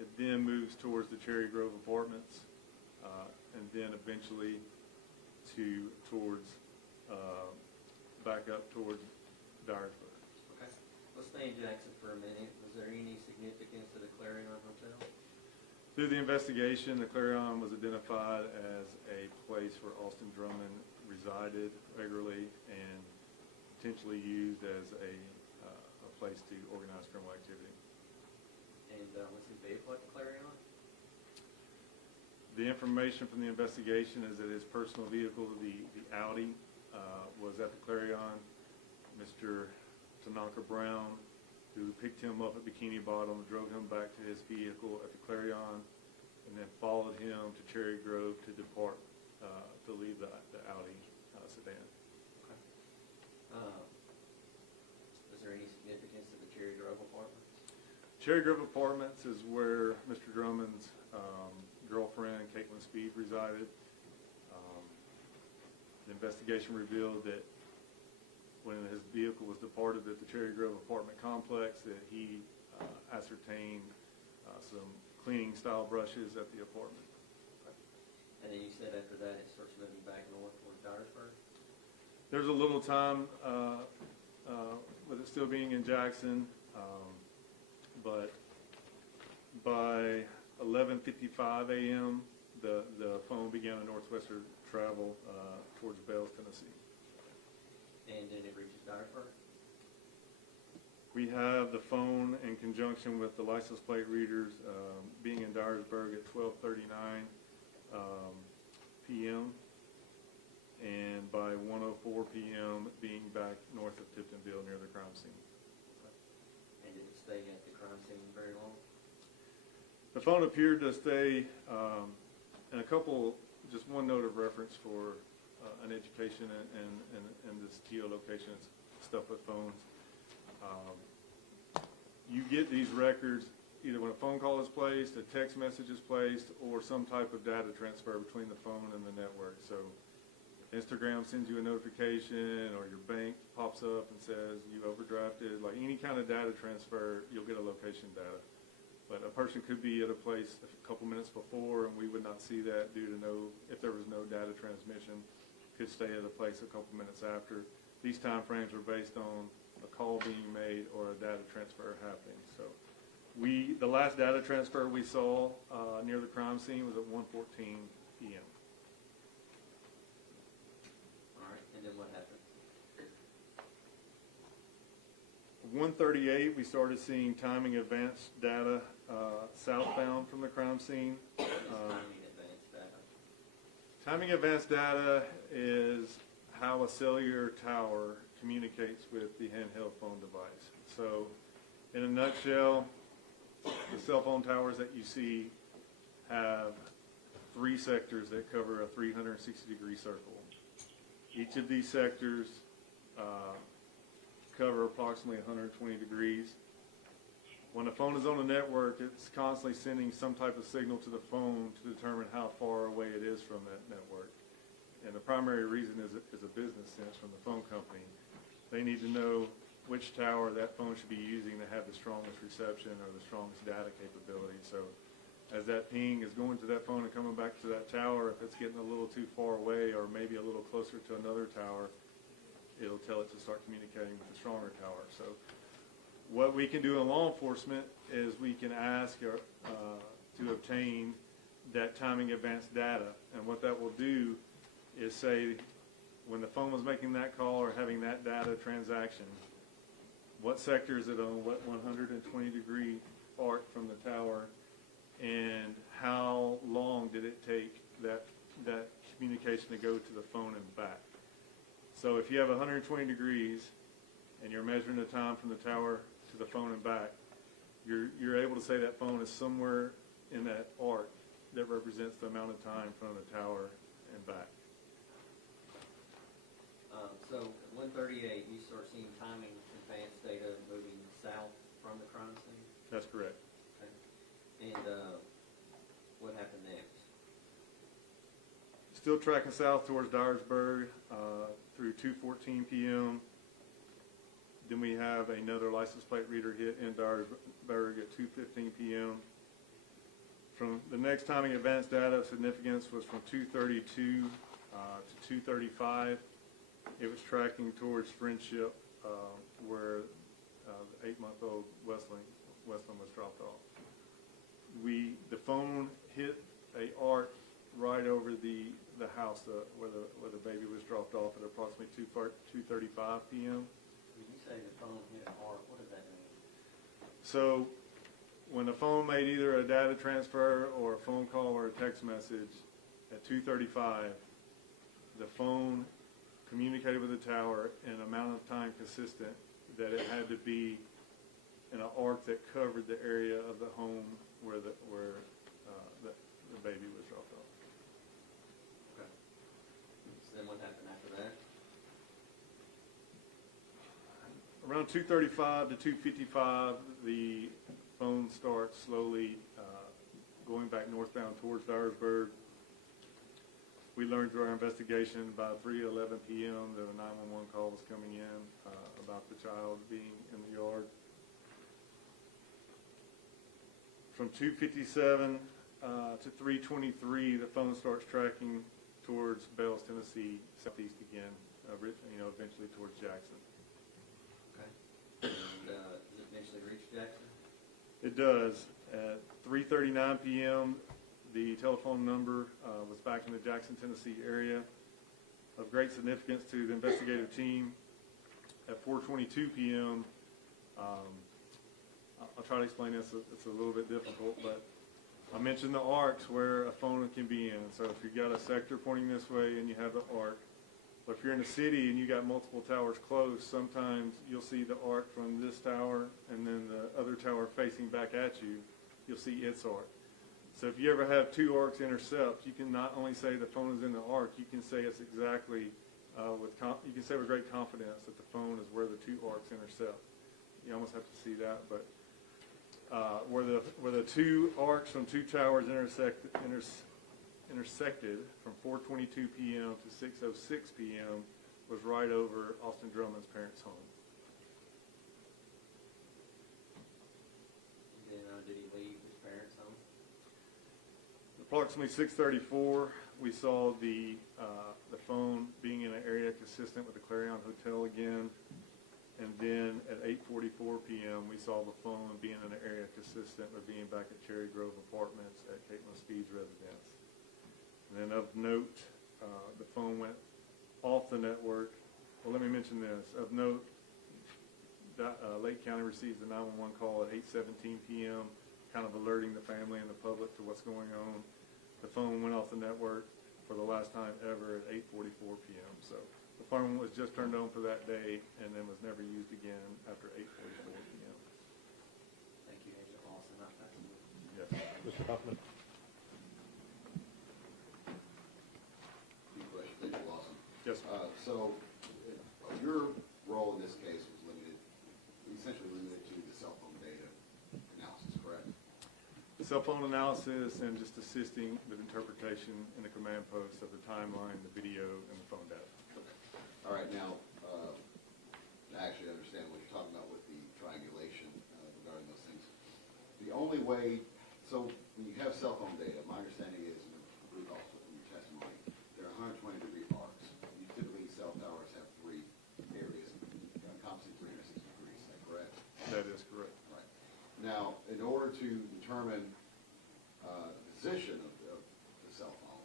It then moves towards the Cherry Grove Apartments, and then eventually towards back up towards Dyersburg. Okay. Let's stay in Jackson for a minute. Was there any significance to the Clarion Hotel? Through the investigation, the Clarion was identified as a place where Austin Drummond resided regularly and potentially used as a place to organize criminal activity. And was his vehicle at the Clarion? The information from the investigation is that his personal vehicle, the Audi, was at the Clarion. Mr. Tanaka Brown, who picked him up at Bikini Bottom, drove him back to his vehicle at the Clarion, and then followed him to Cherry Grove to depart, to leave the Audi sedan. Okay. Was there any significance to the Cherry Grove apartments? Cherry Grove Apartments is where Mr. Drummond's girlfriend, Caitlin Speed, resided. The investigation revealed that when his vehicle was departed at the Cherry Grove apartment complex, that he ascertained some cleaning style brushes at the apartment. And then you said after that it starts moving back north towards Dyersburg? There's a little time with it still being in Jackson, but by 11:55 a.m., the phone began a northwestern travel towards Bells, Tennessee. And then it reaches Dyersburg? We have the phone in conjunction with the license plate readers being in Dyersburg at 12:39 p.m. and by 1:04 p.m. being back north of Tiptonville near the crime scene. And did it stay at the crime scene very long? The phone appeared to stay, and just one note of reference for an education and this geolocation stuff with phones. You get these records either when a phone call is placed, a text message is placed, or some type of data transfer between the phone and the network. So Instagram sends you a notification, or your bank pops up and says you overdrafted. Like any kind of data transfer, you'll get a location data. But a person could be at a place a couple minutes before, and we would not see that due to if there was no data transmission. Could stay at a place a couple minutes after. These time frames are based on a call being made or a data transfer happening. So the last data transfer we saw near the crime scene was at 1:14 p.m. All right, and then what happened? 1:38, we started seeing timing advanced data southbound from the crime scene. Timing advanced data. Timing advanced data is how a cellular tower communicates with the handheld phone device. So, in a nutshell, the cell phone towers that you see have 3 sectors that cover a 360-degree circle. Each of these sectors cover approximately 120 degrees. When a phone is on a network, it's constantly sending some type of signal to the phone to determine how far away it is from that network. And the primary reason is a business sense from the phone company. They need to know which tower that phone should be using to have the strongest reception or the strongest data capability. So as that ping is going to that phone and coming back to that tower, if it's getting a little too far away or maybe a little closer to another tower, it'll tell it to start communicating with the stronger tower. So what we can do in law enforcement is we can ask to obtain that timing advanced data. And what that will do is say, when the phone was making that call or having that data transaction, what sector is it on, what 120-degree arc from the tower, and how long did it take that communication to go to the phone and back. So if you have 120 degrees and you're measuring the time from the tower to the phone and back, you're able to say that phone is somewhere in that arc that represents the amount of time from the tower and back. So at 138, you start seeing timing advanced data moving south from the crime scene? That's correct. Okay. And what happened next? Still tracking south towards Dyersburg through 2:14 p.m. Then we have another license plate reader hit in Dyersburg at 2:15 p.m. From the next timing advanced data of significance was from 2:32 to 2:35. It was tracking towards Friendship, where the 8-month-old Westland was dropped off. The phone hit a arc right over the house where the baby was dropped off at approximately 2:35 p.m. When you say the phone hit an arc, what does that mean? So when the phone made either a data transfer or a phone call or a text message at 2:35, the phone communicated with the tower in an amount of time consistent that it had to be in an arc that covered the area of the home where the baby was dropped off. Okay. So then what happened after that? Around 2:35 to 2:55, the phone starts slowly going back northbound towards Dyersburg. We learned through our investigation by 3:11 p.m. that a 911 call was coming in about the child being in the yard. From 2:57 to 3:23, the phone starts tracking towards Bells, Tennessee, southeast again, eventually towards Jackson. Okay. And does it eventually reach Jackson? It does. At 3:39 p.m., the telephone number was back in the Jackson, Tennessee area. Of great significance to the investigative team, at 4:22 p.m., I'll try to explain this. It's a little bit difficult, but I mentioned the arcs where a phone can be in. So if you've got a sector pointing this way and you have the arc, but if you're in a city and you got multiple towers close, sometimes you'll see the arc from this tower and then the other tower facing back at you, you'll see its arc. So if you ever have two arcs intercept, you can not only say the phone is in the arc, you can say it's exactly, you can say with great confidence that the phone is where the two arcs intercept. You almost have to see that, but where the two arcs from two towers intersected from 4:22 p.m. to 6:06 p.m. was right over Austin Drummond's parents' home. And then did he leave his parents' home? Approximately 6:34, we saw the phone being in an area consistent with the Clarion Hotel again. And then at 8:44 p.m., we saw the phone being in an area consistent with being back at Cherry Grove Apartments at Caitlin Speed's residence. And then of note, the phone went off the network. Well, let me mention this. Of note, Lake County receives a 911 call at 8:17 p.m., kind of alerting the family and the public to what's going on. The phone went off the network for the last time ever at 8:44 p.m. So the phone was just turned on for that day and then was never used again after 8:44 p.m. Thank you, Agent Lawson. I'll pass it over. Yes. Mr. Huffman? Two questions, Agent Lawson. Yes. So your role in this case was essentially limited to the cell phone data analysis, correct? The cell phone analysis and just assisting with interpretation in the command post of the timeline, the video, and the phone data. All right, now, I actually understand what you're talking about with the triangulation regarding those things. The only way So when you have cell phone data, my understanding is, and I believe also from your testimony, there are 120-degree arcs. You typically, cell towers have three areas, encompassing 360 degrees, is that correct? That is correct. Right. Now, in order to determine the position of the cell phone,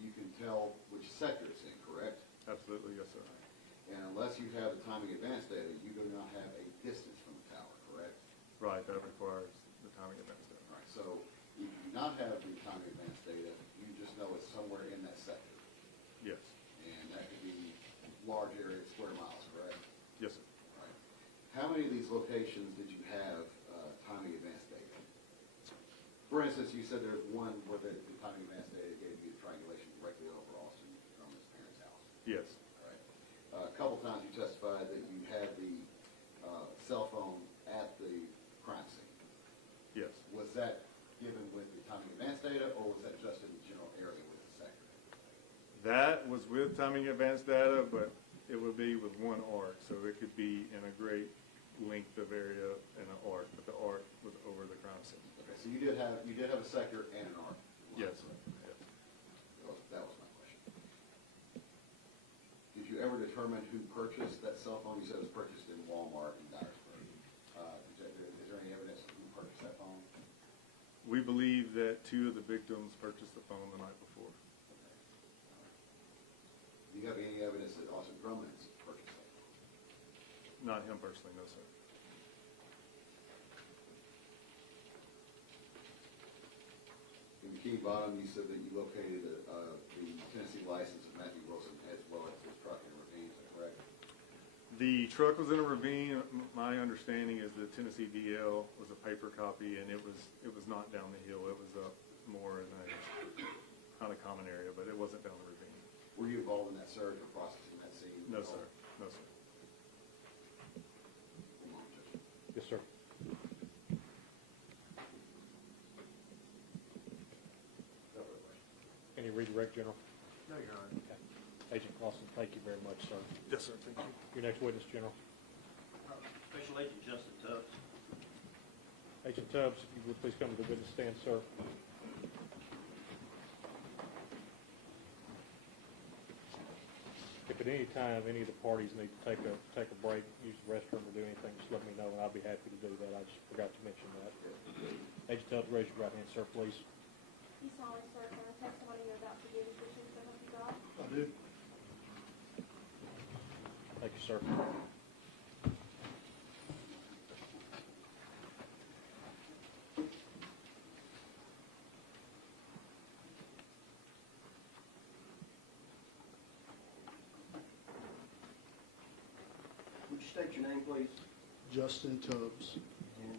you can tell which sector it's in, correct? Absolutely, yes, sir. And unless you have the timing advance data, you do not have a distance from the tower, correct? Right, that requires the timing advance data. Right. So if you do not have the timing advance data, you just know it's somewhere in that sector. Yes, And that could be large area, square miles, correct? yes, sir. Right. How many of these locations did you have timing advance data? For instance, you said there's one where the timing advance data gave you the triangulation directly over Austin from his parents' house. Yes, All right. A couple times you testified that you had the cell phone at the crime scene. yes. Was that given with the timing advance data, or was that just in the general area with the sector? That was with timing advance data, but it would be with one arc, so it could be in a great length of area in an arc, but the arc was over the crime scene. Okay, so you did have a sector and an arc. Yes. Yes. That was my question. Did you ever determine who purchased that cell phone? You said it was purchased in Walmart in Dyersburg. Is there any evidence of who purchased that phone? We believe that two of the victims purchased the phone the night before. Do you have any evidence that Austin Drummond purchased that phone? Not him personally, no, sir. In Bikini Bottom, you said that you located the Tennessee license of Matthew Wilson as well as his truck in a ravine, is that correct? The truck was in a ravine. My understanding is the Tennessee DL was a paper copy, and it was not down the hill. It was up more in a kind of common area, but it wasn't down the ravine. Were you involved in that search or processing that scene? No, sir. No, sir. One moment, Judge. Yes, sir. No further questions. Any redirect, General? No, Your Honor. Okay. Agent Clausen, thank you very much, sir. Yes, sir, thank you. Your next witness, General. Special Agent Justin Tubbs. Agent Tubbs, if you would please come to the witness stand, sir. If at any time any of the parties need to take a break, use the restroom or do anything, just let me know and I'll be happy to do that. I just forgot to mention that. Agent Tubbs, raise your right hand, sir, please. You solemnly swear that the testimony you're about to give is the truth, so help you God? I do. Thank you, sir. Would you state your name, please? Justin Tubbs, And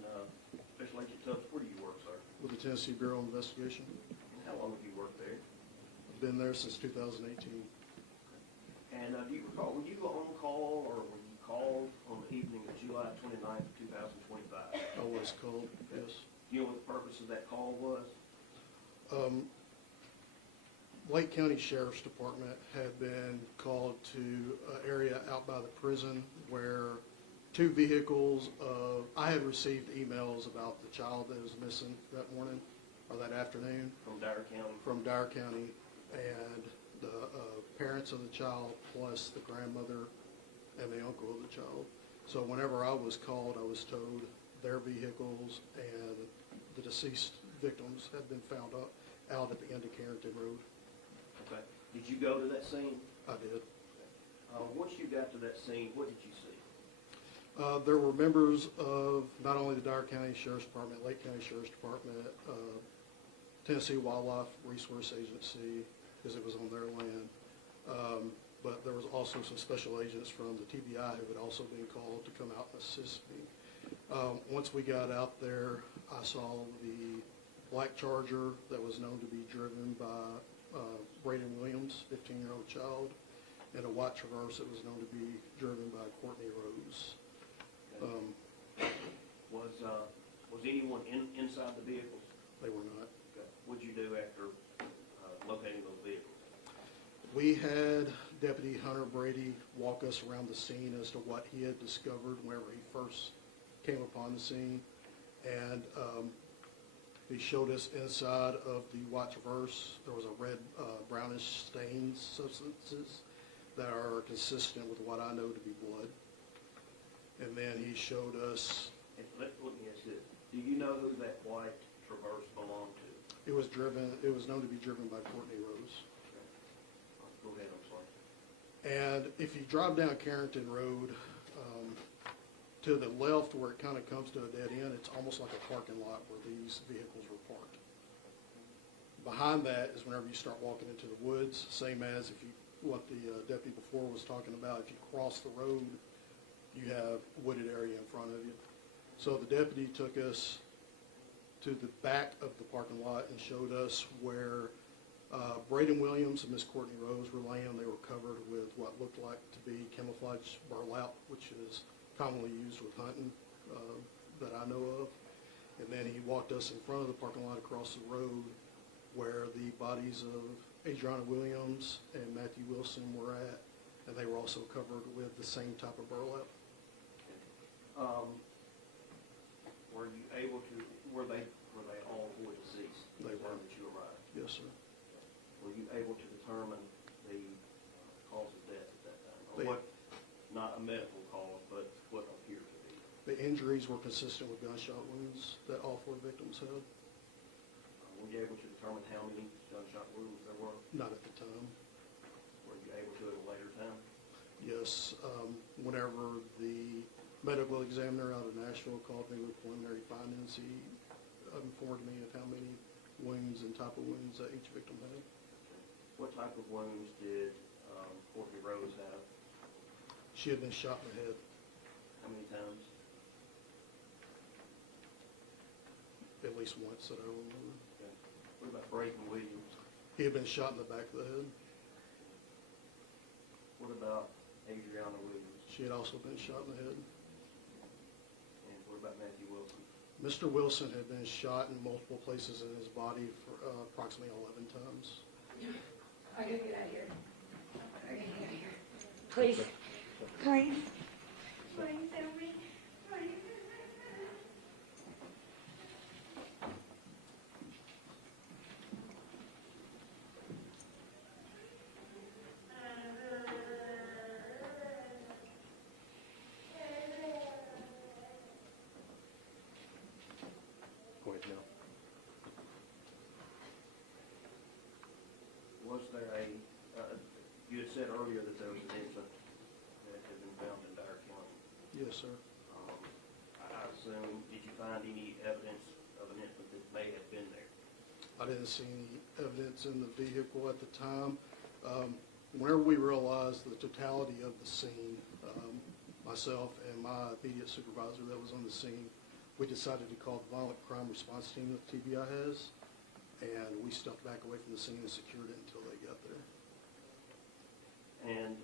Special Agent Tubbs, where do you work, sir? with the Tennessee Bureau of Investigation. And how long have you worked there? I've been there since 2018. And do you recall, were you on call or were you called on the evening of July 29th, 2025? I was called, yes. Do you know what the purpose of that call was? Lake County Sheriff's Department had been called to an area out by the prison where two vehicles I had received emails about the child that was missing that morning or that afternoon From Dyer County? from Dyer County, and the parents of the child plus the grandmother and the uncle of the child. So whenever I was called, I was told their vehicles and the deceased victims had been found out at the end of Carrington Road. Okay. Did you go to that scene? I did. Once you got to that scene, what did you see? There were members of not only the Dyer County Sheriff's Department, Lake County Sheriff's Department, Tennessee Wildlife Resource Agency, because it was on their land. But there was also some special agents from the TBI who had also been called to come out and assist me. Once we got out there, I saw the black Charger that was known to be driven by Braden Williams, 15-year-old child, and a white Traverse that was known to be driven by Courtney Rose. Was anyone inside the vehicles? They were not. Okay. What'd you do after locating those vehicles? We had Deputy Hunter Brady walk us around the scene as to what he had discovered whenever he first came upon the scene. And He showed us inside of the white Traverse, there was a red, brownish stains substances that are consistent with what I know to be blood. And then he showed us, And let me ask this, do you know who that white Traverse belonged to? it was known to be driven by Courtney Rose. Go ahead, I'm sorry. And if you drive down Carrington Road, to the left where it kind of comes to a dead end, it's almost like a parking lot where these vehicles were parked. Behind that is whenever you start walking into the woods, same as if you, what the deputy before was talking about, if you cross the road, you have wooded area in front of you. So the deputy took us to the back of the parking lot and showed us where Braden Williams and Miss Courtney Rose were laying. They were covered with what looked like to be camouflage burlap, which is commonly used with hunting that I know of. And then he walked us in front of the parking lot across the road where the bodies of Adriana Williams and Matthew Wilson were at, and they were also covered with the same type of burlap. Were you able to, were they all four deceased? They at the time were. that you arrived? Yes, sir. Were you able to determine the cause of death at that time? Or They- what, not a medical cause, but what appeared to be? The injuries were consistent with gunshot wounds that all four victims had. Were you able to determine how many gunshot wounds there were? Not at the time. Were you able to at a later time? Yes, whenever the medical examiner out of Nashville called me with preliminary findings, he informed me of how many wounds and type of wounds that each victim had. What type of wounds did Courtney Rose have? She had been shot in the head How many times? at least once that I remember. Okay. What about Braden Williams? He had been shot in the back of the head. What about Adriana Williams? She had also been shot in the head. And what about Matthew Wilson? Mr. Wilson had been shot in multiple places in his body for approximately 11 times. I gotta get out of here. I gotta get out of here. Please. Please. Please help me. Please. Go ahead, Joe. Was there a, you had said earlier that there was an infant that had been found in Dyer County. Yes, sir. I assume, did you find any evidence of an infant that may have been there? I didn't see any evidence in the vehicle at the time. Whenever we realized the totality of the scene, myself and my immediate supervisor that was on the scene, we decided to call the violent crime response team that TBI has, and we stepped back away from the scene and secured it until they got there. And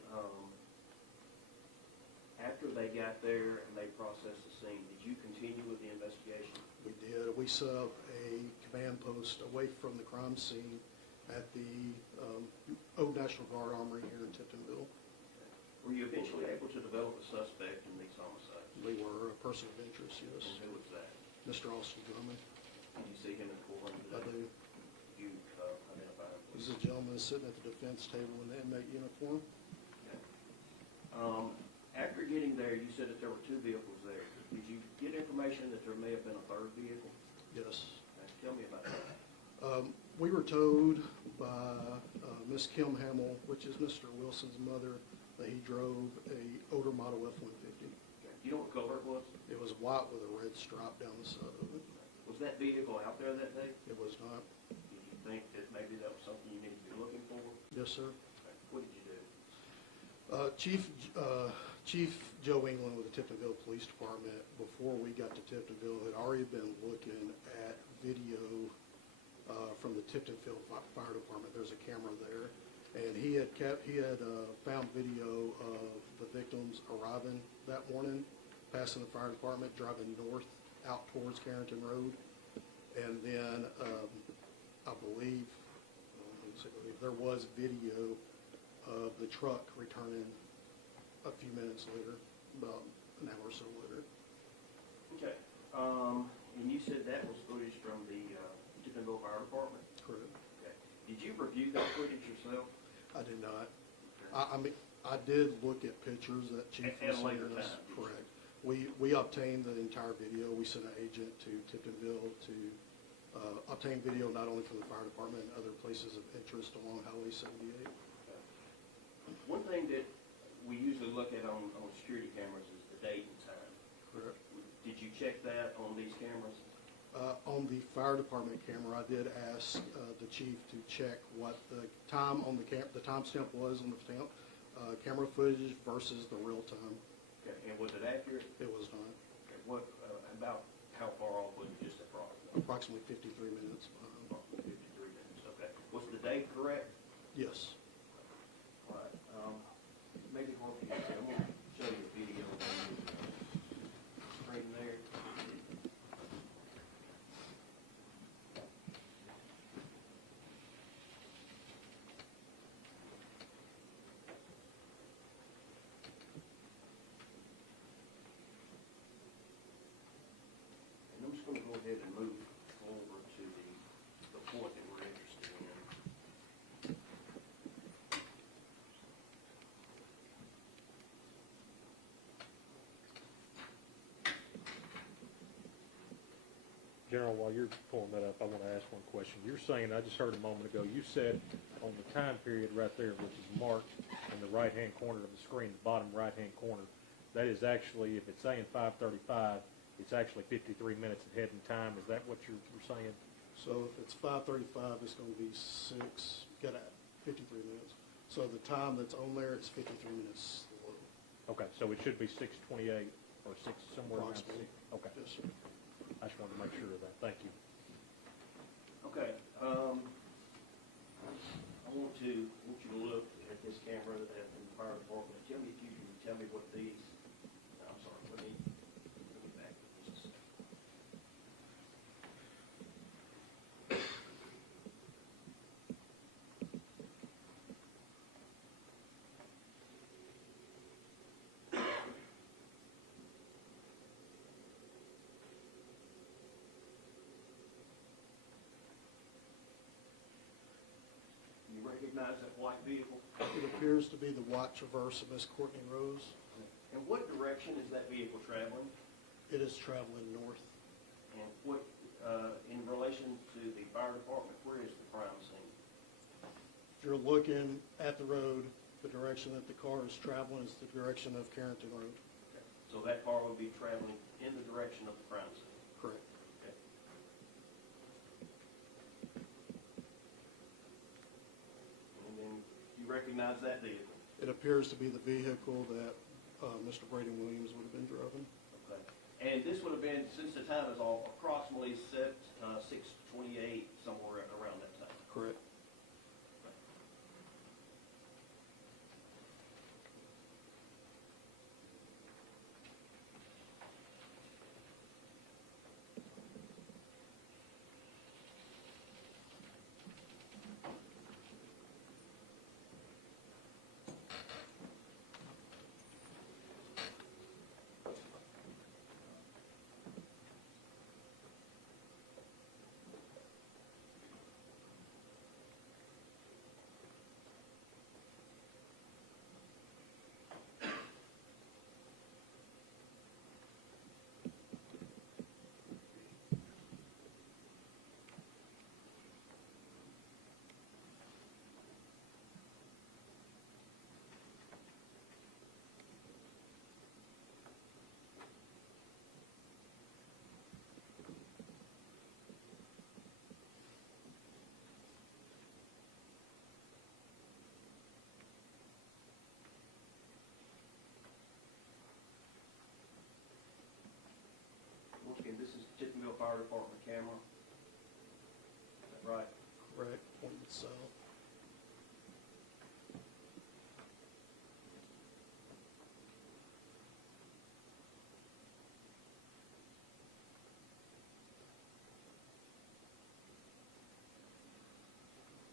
after they got there and they processed the scene, did you continue with the investigation? We did. We set up a command post away from the crime scene at the Old National Guard Armory here in Tiptonville. Were you eventually able to develop a suspect in these homicides? We were a person of interest, yes. And who was that? Mr. Austin Drummond. Did you see him in court I today? do. Did you identify him? He's a gentleman sitting at the defense table in the inmate uniform. Okay. After getting there, you said that there were two vehicles there. Did you get information that there may have been a third vehicle? Yes. Tell me about that. We were told by Miss Kim Hamill, which is Mr. Wilson's mother, that he drove a older model F-150. Okay. Do you know what color it was? It was white with a red stripe down the side of it. Was that vehicle out there that day? It was not. Did you think that maybe that was something you needed to be looking for? Yes, sir. Okay. What did you do? Chief Joe England with the Tiptonville Police Department, before we got to Tiptonville, had already been looking at video from the Tiptonville Fire Department. There's a camera there, and he had found video of the victims arriving that morning, passing the fire department, driving north out towards Carrington Road, and then I believe there was video of the truck returning a few minutes later, about an hour or so later. Okay. And you said that was footage from the Did you review that footage yourself? I did not. I mean, I did look at pictures that Chief At a was later sending us. time. Correct. We obtained the entire video. We sent an agent to Tiptonville to obtain video not only from the fire department and other places of interest along Highway 78. One thing that we usually look at on security cameras is the date and time. Correct. Did you check that on these cameras? On the fire department camera, I did ask the chief to check what the time on the timestamp was on the camera footage versus the real time. Okay, and was it accurate? It was not. Okay, what, about how far off was it, just approximately? Approximately 53 minutes. 53 minutes, okay. Was the date correct? Yes. All right, maybe what we can do, I'm gonna show you a video on the screen there. And I'm just gonna go ahead and move over to the point that we're interested in. General, while you're pulling that up, I want to ask one question. You're saying, I just heard a moment ago, you said on the time period right there, which is marked in the right-hand corner of the screen, the bottom right-hand corner, that is actually, if it's saying 5:35, it's actually 53 minutes ahead in time. Is that what you're saying? So if it's 5:35, it's going to be got 53 minutes. So the time that's on there is 53 minutes slow. Okay, so it should be 6:28 or 6, somewhere around 6. Approximately. Okay, Yes, sir. I just wanted to make sure of that. Thank you. Okay, I want you to look at this camera at the fire department. Tell me if you can tell me what these, I'm sorry, let me back just a second. You recognize that white vehicle? It appears to be the white Traverse of Miss Courtney Rose. And what direction is that vehicle traveling? It is traveling north. And what, in relation to the fire department, where is the crime scene? If you're looking at the road, the direction that the car is traveling is the direction of Carrington Road. Okay. So that car will be traveling in the direction of the crime scene? Correct. Okay. And then you recognize that vehicle? It appears to be the vehicle that Mr. Braden Williams would have been driving. Okay. And this would have been, since the time is all approximately 6:28, somewhere around that time? Correct. Once again, this is Tiptonville Fire Department camera. Is that right? Correct. Pointed south.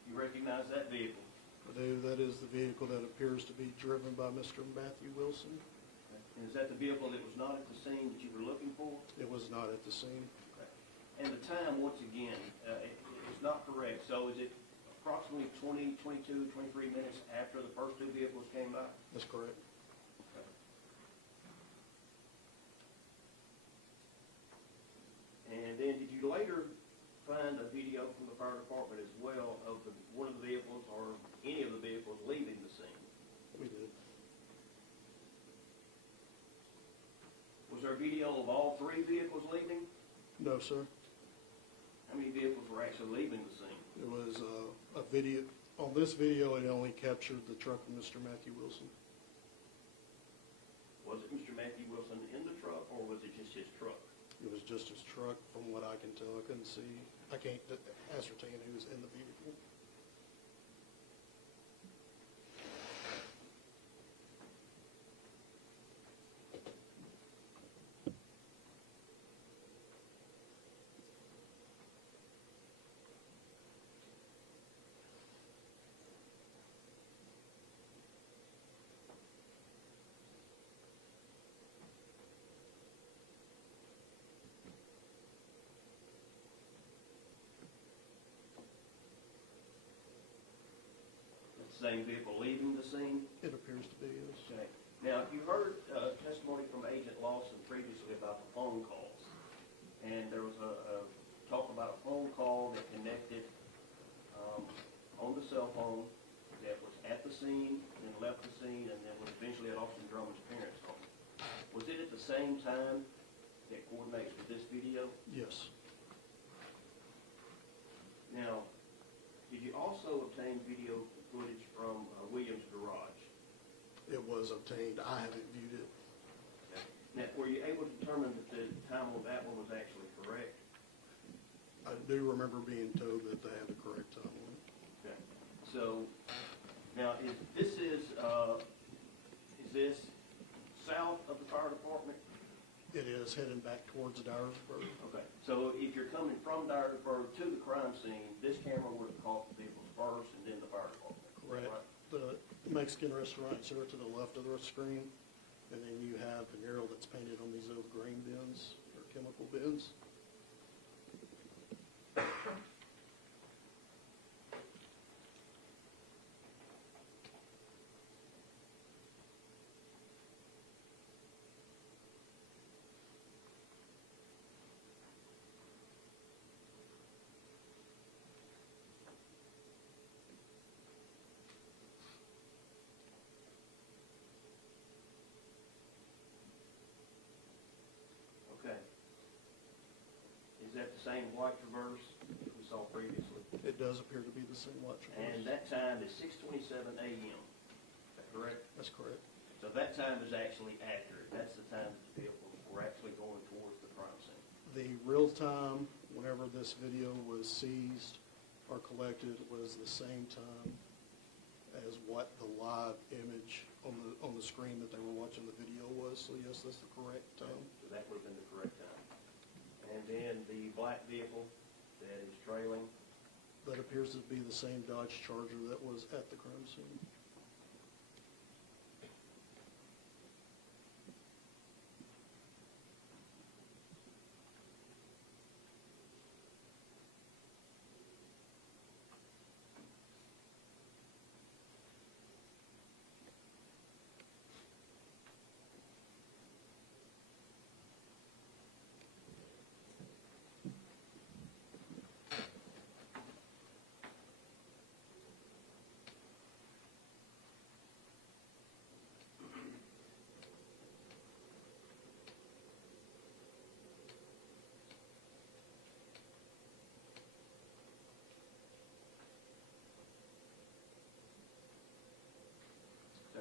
You recognize that vehicle? I do. That is the vehicle that appears to be driven by Mr. Matthew Wilson. And is that the vehicle that was not at the scene that you were looking for? It was not at the scene. Okay. And the time, once again, is not correct. So is it approximately 20, 22, 23 minutes after the first two vehicles came by? That's correct. And then did you later find a video from the fire department as well of one of the vehicles or any of the vehicles leaving the scene? We did. Was there a video of all three vehicles leaving? No, sir. How many vehicles were actually leaving the scene? It was a video. On this video, it only captured the truck of Mr. Matthew Wilson. Was it Mr. Matthew Wilson in the truck, or was it just his truck? It was just his truck, from what I can tell. I couldn't see. I can't ascertain who was in the vehicle. Same vehicle leaving the scene? It appears to be, yes. Okay. Now, you heard testimony from Agent Lawson previously about the phone calls. And there was a talk about a phone call that connected on the cell phone that was at the scene, then left the scene, and then was eventually at Austin Drummond's parents' home. Was it at the same time that coordinates with this video? Yes. Now, did you also obtain video footage from Williams' garage? It was obtained. I haven't viewed it. Now, were you able to determine that the time on that one was actually correct? I do remember being told that they had the correct time on it. Okay. So, now, is this south of the fire department? It is heading back towards Dyersburg. Okay. So if you're coming from Dyersburg to the crime scene, this camera would have caught the vehicles first and then the fire department? Correct. Right? The Mexican restaurant is here to the left of the screen, and then you have the mural that's painted on these little grain bins, or chemical bins. Okay. Is that the same white Traverse we saw previously? It does appear to be the same watch. And that time is 6:27 a.m. Is that correct? That's correct. So that time is actually accurate. That's the time that the vehicles were actually going towards the crime scene. The real time, whenever this video was seized or collected, was the same time as what the live image on the screen that they were watching the video was. So yes, that's the correct time. So that would have been the correct time. And then the black vehicle that is trailing, That appears to be the same Dodge Charger that was at the crime scene.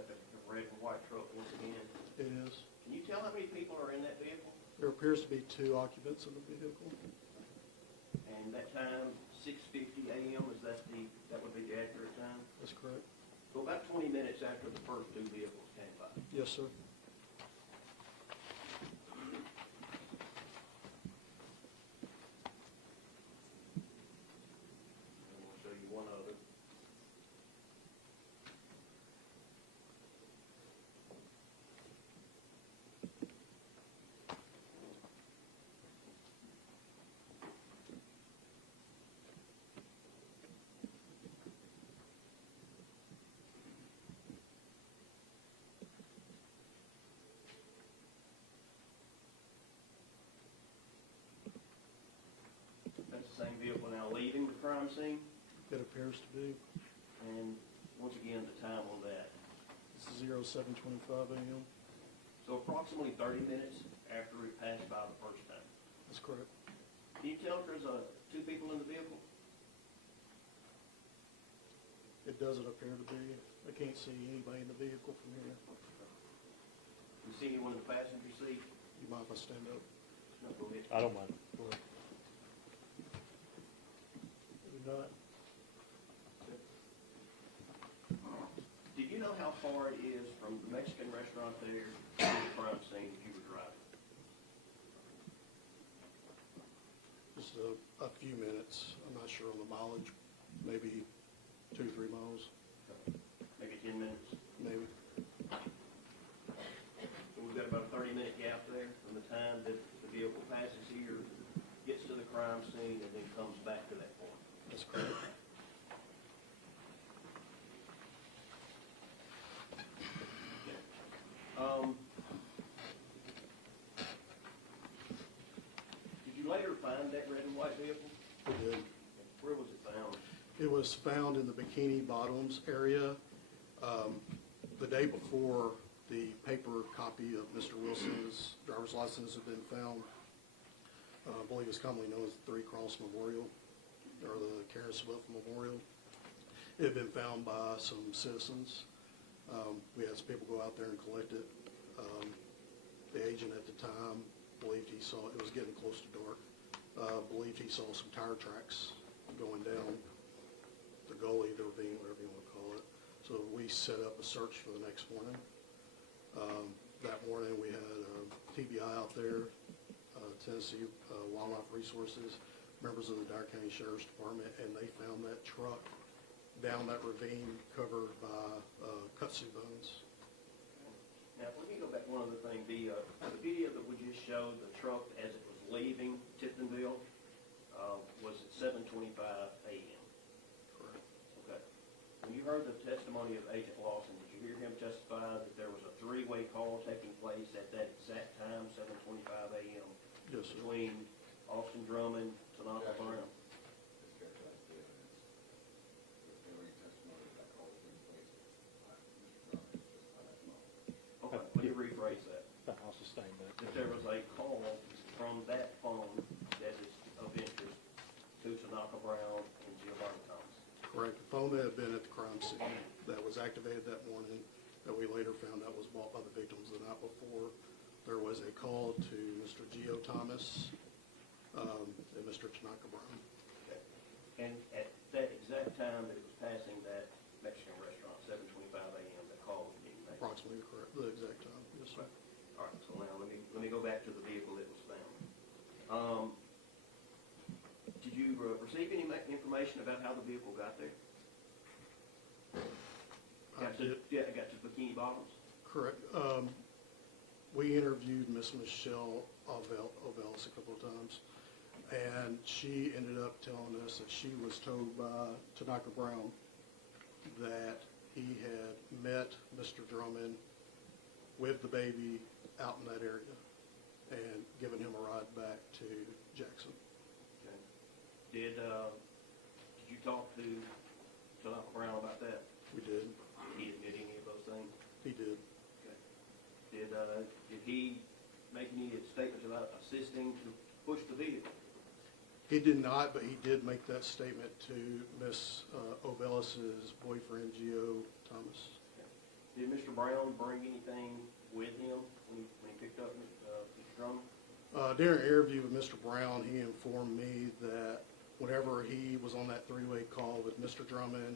that the red and white truck once again. It is. Can you tell how many people are in that vehicle? There appears to be 2 occupants in the vehicle. And that time, 6:50 a.m., that would be the accurate time? That's correct. So about 20 minutes after the first two vehicles came by. Yes, sir. And we'll show you one other. the crime scene? It appears to be. And once again, the time on that. This is 07:25 a.m. So approximately 30 minutes after it passed by the first time. That's correct. Can you tell if there's two people in the vehicle? It doesn't appear to be. I can't see anybody in the vehicle from here. You see anyone in the passenger seat? You mind if I stand up? No, go ahead. I don't mind. Go ahead. Maybe not. Did you know how far it is from the Mexican restaurant there to the crime scene that you were driving? Just a few minutes. I'm not sure on the mileage. Maybe 2-3 miles. Maybe 10 minutes? Maybe. So we've got about a 30-minute gap there from the time that the vehicle passes here, gets to the crime scene, and then comes back to that point. That's correct. Did you later find that red and white vehicle? We did. Where was it found? It was found in the Bikini Bottoms area. The day before, the paper copy of Mr. Wilson's driver's license had been found. I believe it's commonly known as the Three Cross Memorial, or the Karen Swift Memorial. It had been found by some citizens. We had some people go out there and collect it. The agent at the time believed he saw, it was getting close to dark, believed he saw some tire tracks going down the gully, the ravine, whatever you want to call it. So we set up a search for the next morning. That morning we had TBI out there, Tennessee Wildlife Resources, members of the Dyer County Sheriff's Department, and they found that truck down that ravine covered by kudzu bones. Now, let me go back one other thing. The video that we just showed, the truck as it was leaving Tiptonville, was at 7:25 a.m. Correct. Okay. When you heard the testimony of Agent Lawson, did you hear him testify that there was a three-way call taking place at that exact time, 7:25 a.m., Yes, sir. between Austin Drummond, Tanaka Brown? Okay, let me rephrase that. I'll sustain that. That there was a call from that phone that is of interest to Tanaka Brown and Giovanni Thomas. Correct. The phone that had been at the crime scene that was activated that morning, that we later found out was bought by the victims the night before. There was a call to Mr. Gio Thomas and Mr. Tanaka Brown. Okay. And at that exact time that it was passing that Mexican restaurant, 7:25 a.m., the call was being made. Approximately correct, the exact time. Yes, sir. All right, so now let me go back to the vehicle that was found. Did you receive any information about how the vehicle got there? Got to Bikini Bottoms? Correct. We interviewed Miss Michelle Ovelis a couple of times, and she ended up telling us that she was told by Tanaka Brown that he had met Mr. Drummond with the baby out in that area and given him a ride back to Jackson. Okay. Did you talk to Tanaka Brown about that? We did. Did he admit any of those things? He did. Okay. Did he make any statements about assisting to push the vehicle? He did not, but he did make that statement to Miss Ovelis's boyfriend, Gio Thomas. Okay. Did Mr. Brown bring anything with him when he picked up Mr. Drummond? During an interview with Mr. Brown, he informed me that whenever he was on that three-way call with Mr. Drummond,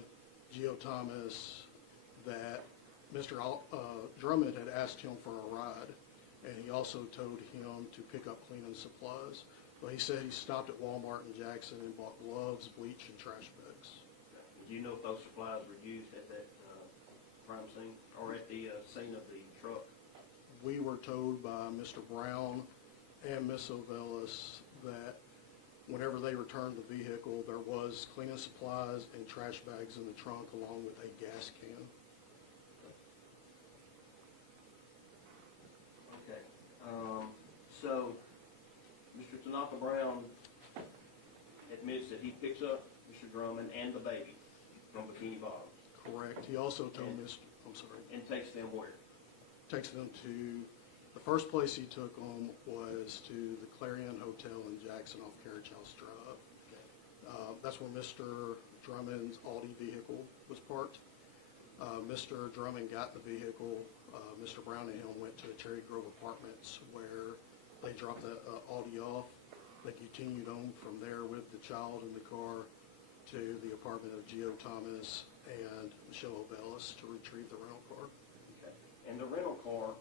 Gio Thomas, that Mr. Drummond had asked him for a ride, and he also told him to pick up cleaning supplies. But he said he stopped at Walmart in Jackson and bought gloves, bleach, and trash bags. Do you know if those supplies were used at that crime scene or at the scene of the truck? We were told by Mr. Brown and Miss Ovelis that whenever they returned the vehicle, there was cleaning supplies and trash bags in the trunk along with a gas can. Okay. So, Mr. Tanaka Brown admits that he picks up Mr. Drummond and the baby from Bikini Bottom, Correct. He also told I'm sorry, and takes them where? takes them to, the first place he took them was to the Clarion Hotel in Jackson off Carriage House Drive. That's where Mr. Drummond's Audi vehicle was parked. Mr. Drummond got the vehicle. Mr. Brown and him went to Cherry Grove Apartments where they dropped the Audi off. They continued on from there with the child in the car to the apartment of Geo Thomas and Michelle Ovellis to retrieve the rental car. Okay. And the rental car,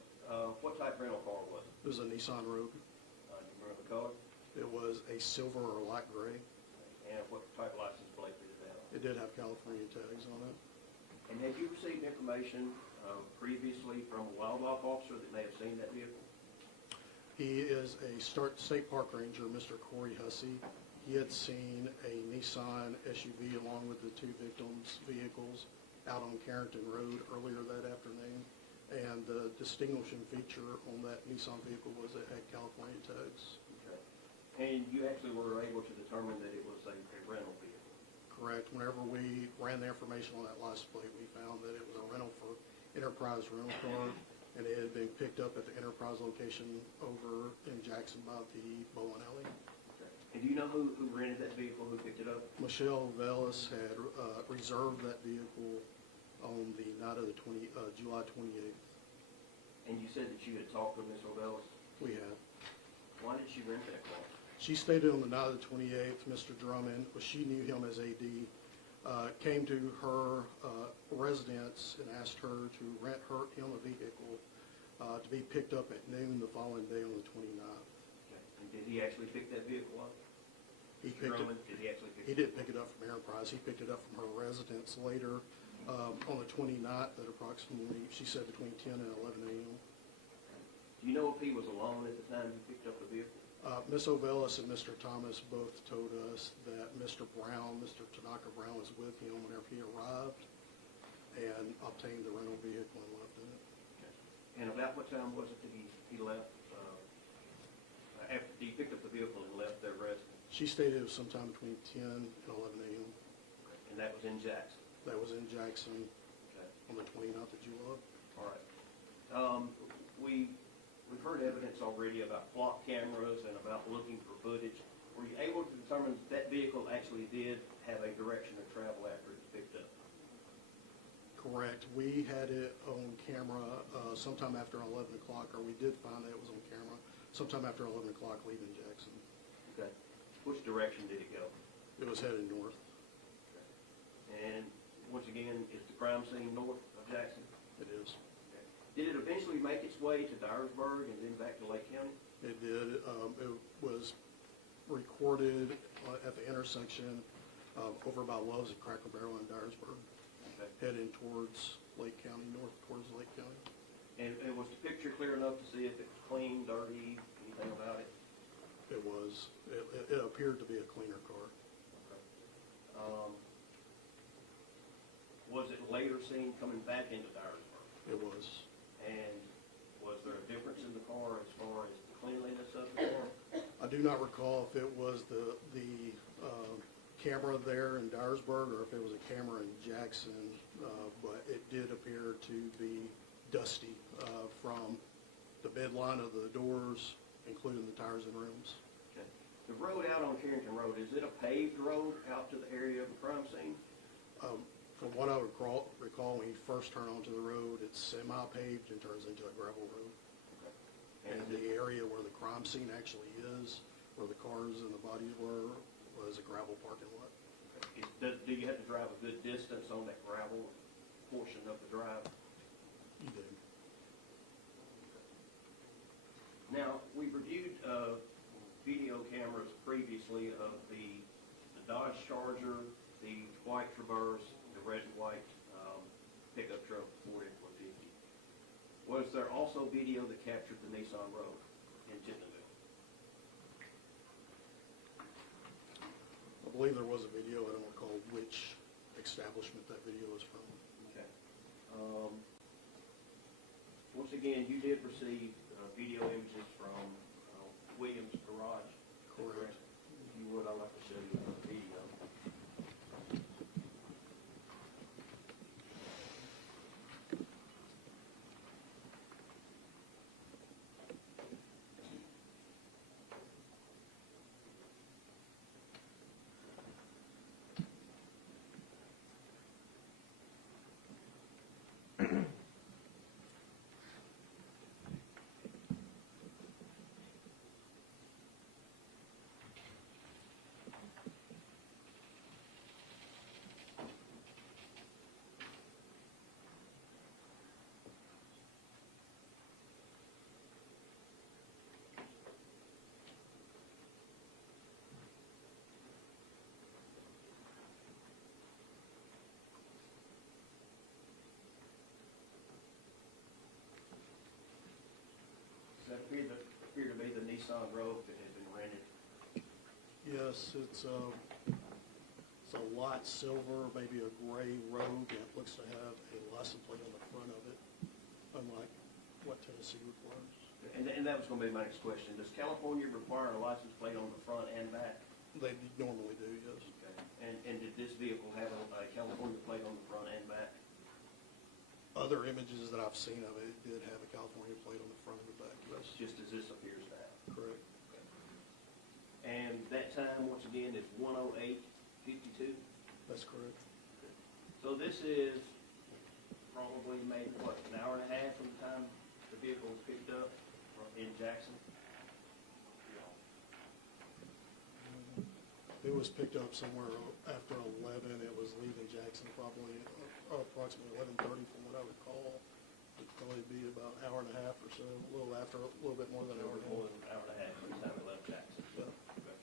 what type of rental car was it? It was a Nissan Rogue. Do you remember the color? It was a silver or light gray. And what type of license plate did it have? It did have California tags on it. And had you received information previously from a wildlife officer that may have seen that vehicle? He is a state park ranger, Mr. Corey Hussey. He had seen a Nissan SUV along with the two victims' vehicles out on Carrington Road earlier that afternoon. And the distinguishing feature on that Nissan vehicle was it had California tags. Okay. And you actually were able to determine that it was a rental vehicle? Correct. Whenever we ran the information on that license plate, we found that it was a rental for Enterprise rental car, and it had been picked up at the Enterprise location over in Jackson by the bowling alley. Okay. And do you know who rented that vehicle, who picked it up? Michelle Vellis had reserved that vehicle on the night of the July 28th. And you said that you had talked with Ms. Ovellis? We had. Why did she rent that car? She stated on the night of the 28th, Mr. Drummond, she knew him as AD, came to her residence and asked her to rent him a vehicle to be picked up at noon the following day on the 29th. Okay. And did he actually pick that vehicle up? He Mr. picked it. Drummond, did he actually pick He it up? didn't pick it up from Enterprise. He picked it up from her residence later on the 29th at approximately, she said, between 10 and 11 a.m. Do you know if he was alone at the time he picked up the vehicle? Ms. Ovellis and Mr. Thomas both told us that Mr. Brown, Mr. Tanaka Brown, was with him whenever he arrived and obtained the rental vehicle and left in it. Okay. And about what time was it that he left? After he picked up the vehicle and left their residence? She stated it was sometime between 10 and 11 a.m. Okay. And that was in Jackson? That was in Jackson Okay. on the 29th of July. All right. We've heard evidence already about flock cameras and about looking for footage. Were you able to determine that vehicle actually did have a direction of travel after it was picked up? Correct. We had it on camera sometime after 11 o'clock, or we did find that it was on camera sometime after 11 o'clock leaving Jackson. Okay. Which direction did it go? It was headed north. And once again, is the crime scene north of Jackson? It is. Okay. Did it eventually make its way to Dyersburg and then back to Lake County? It did. It was recorded at the intersection over by Love's and Cracker Barrel in Dyersburg, Okay. heading towards Lake County, north towards Lake County. And was the picture clear enough to see if it was clean, dirty, anything about it? It was. It appeared to be a cleaner car. Was it later seen coming back into Dyersburg? It was. And was there a difference in the car as far as the cleanliness of the car? I do not recall if it was the camera there in Dyersburg or if it was a camera in Jackson, but it did appear to be dusty from the bed line of the doors, including the tires and rims. Okay. The road out on Carrington Road, is it a paved road out to the area of the crime scene? From what I recall, when you first turn onto the road, it's semi-paved and turns into a gravel road. And And the area where the crime scene actually is, where the cars and the bodies were, was a gravel parking lot. do you have to drive a good distance on that gravel portion of the drive? You do. Now, we reviewed video cameras previously of the Dodge Charger, the white Traverse, the red and white pickup truck Ford F-150. Was there also video that captured the Nissan Rogue in Tiptonville? I believe there was a video. I don't recall which establishment that video was from. Okay. Once again, you did receive video images from Williams Garage. Correct. If you would, I'd like to show you the video. Nissan Rogue that had been rented? Yes, it's a light silver, maybe a gray Rogue, and it looks to have a license plate on the front of it, unlike what Tennessee requires. And that was gonna be my next question. Does California require a license plate on the front and back? They normally do, yes. Okay. And did this vehicle have a California plate on the front and back? Other images that I've seen of it did have a California plate on the front and the back, yes. Just as this appears to have? Correct. And that time, once again, is 1:08:52? That's correct. So this is probably maybe, what, an hour and a half from the time the vehicle was picked up in Jackson? It was picked up somewhere after 11. It was leaving Jackson probably approximately 11:30 from what I recall. It'd probably be about an hour and a half or so, a little bit more than an hour and a More half. than an hour and a half from the time it left Jackson. Yeah. Okay.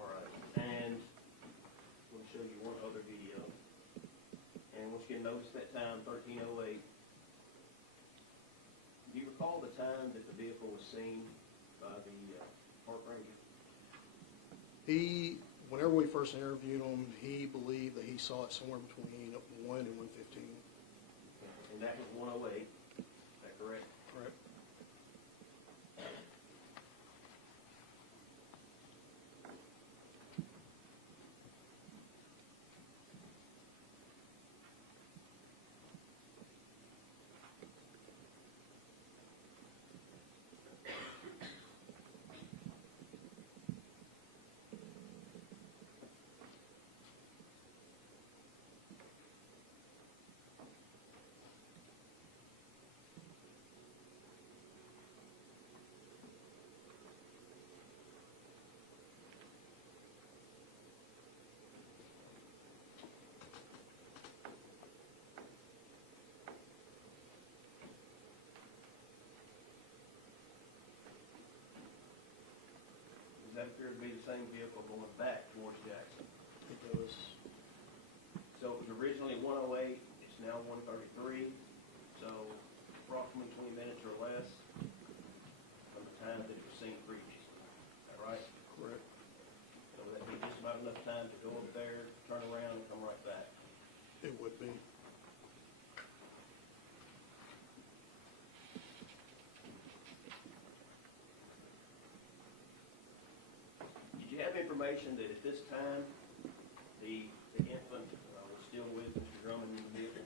All right, and let me show you one other video. And once again, notice that time, 13:08. Do you recall the time that the vehicle was seen by the park ranger? Whenever we first interviewed him, he believed that he saw it somewhere between 1 and 1:15. And that was 1:08, is that correct? Correct. Does that appear to be the same vehicle going back towards Jackson? It does. So it was originally 1:08, it's now 1:33, so approximately 20 minutes or less from the time that it was seen previously. Is that right? Correct. So would that be just about enough time to go up there, turn around, and come right back? It would be. Did you have information that at this time, the infant was still with Mr. Drummond in the vehicle?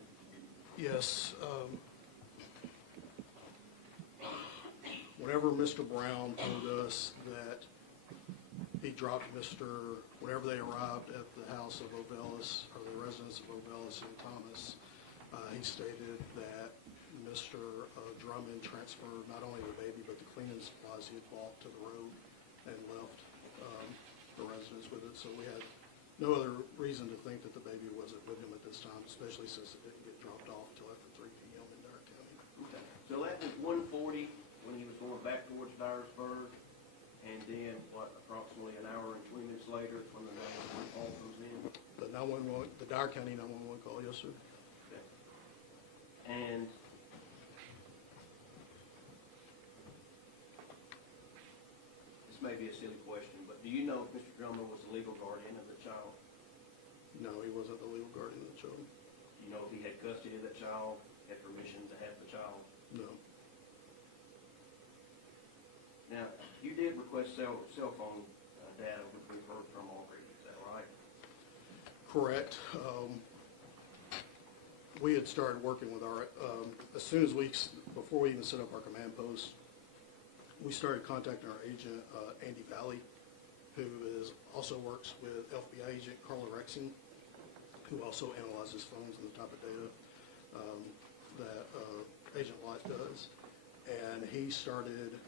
Yes. Whenever Mr. Brown told us that he dropped whenever they arrived at the house of Ovelis, or the residence of Ovelis and Thomas, he stated that Mr. Drummond transferred not only the baby, but the cleaning supplies he had bought to the road and left the residence with it. So we had no other reason to think that the baby wasn't with him at this time, especially since it didn't get dropped off until after 3 p.m. in Dyer County. Okay. So that was 1:40 when he was going back towards Dyersburg, and then, what, approximately an hour and 20 minutes later when the 911 call comes in? The Dyer County 911 call, yes, sir. Okay. And this may be a silly question, but do you know if Mr. Drummond was the legal guardian of the child? No, he wasn't the legal guardian of the child. Do you know if he had custody of that child, had permission to have the child? No. Now, you did request cell phone data, which we've heard from already, is that right? Correct. We had started working with as soon as before we even set up our command post, we started contacting our agent, Andy Valley, who also works with FBI agent Carla Rexing, who also analyzes phones and the type of data that Agent Light does. And he started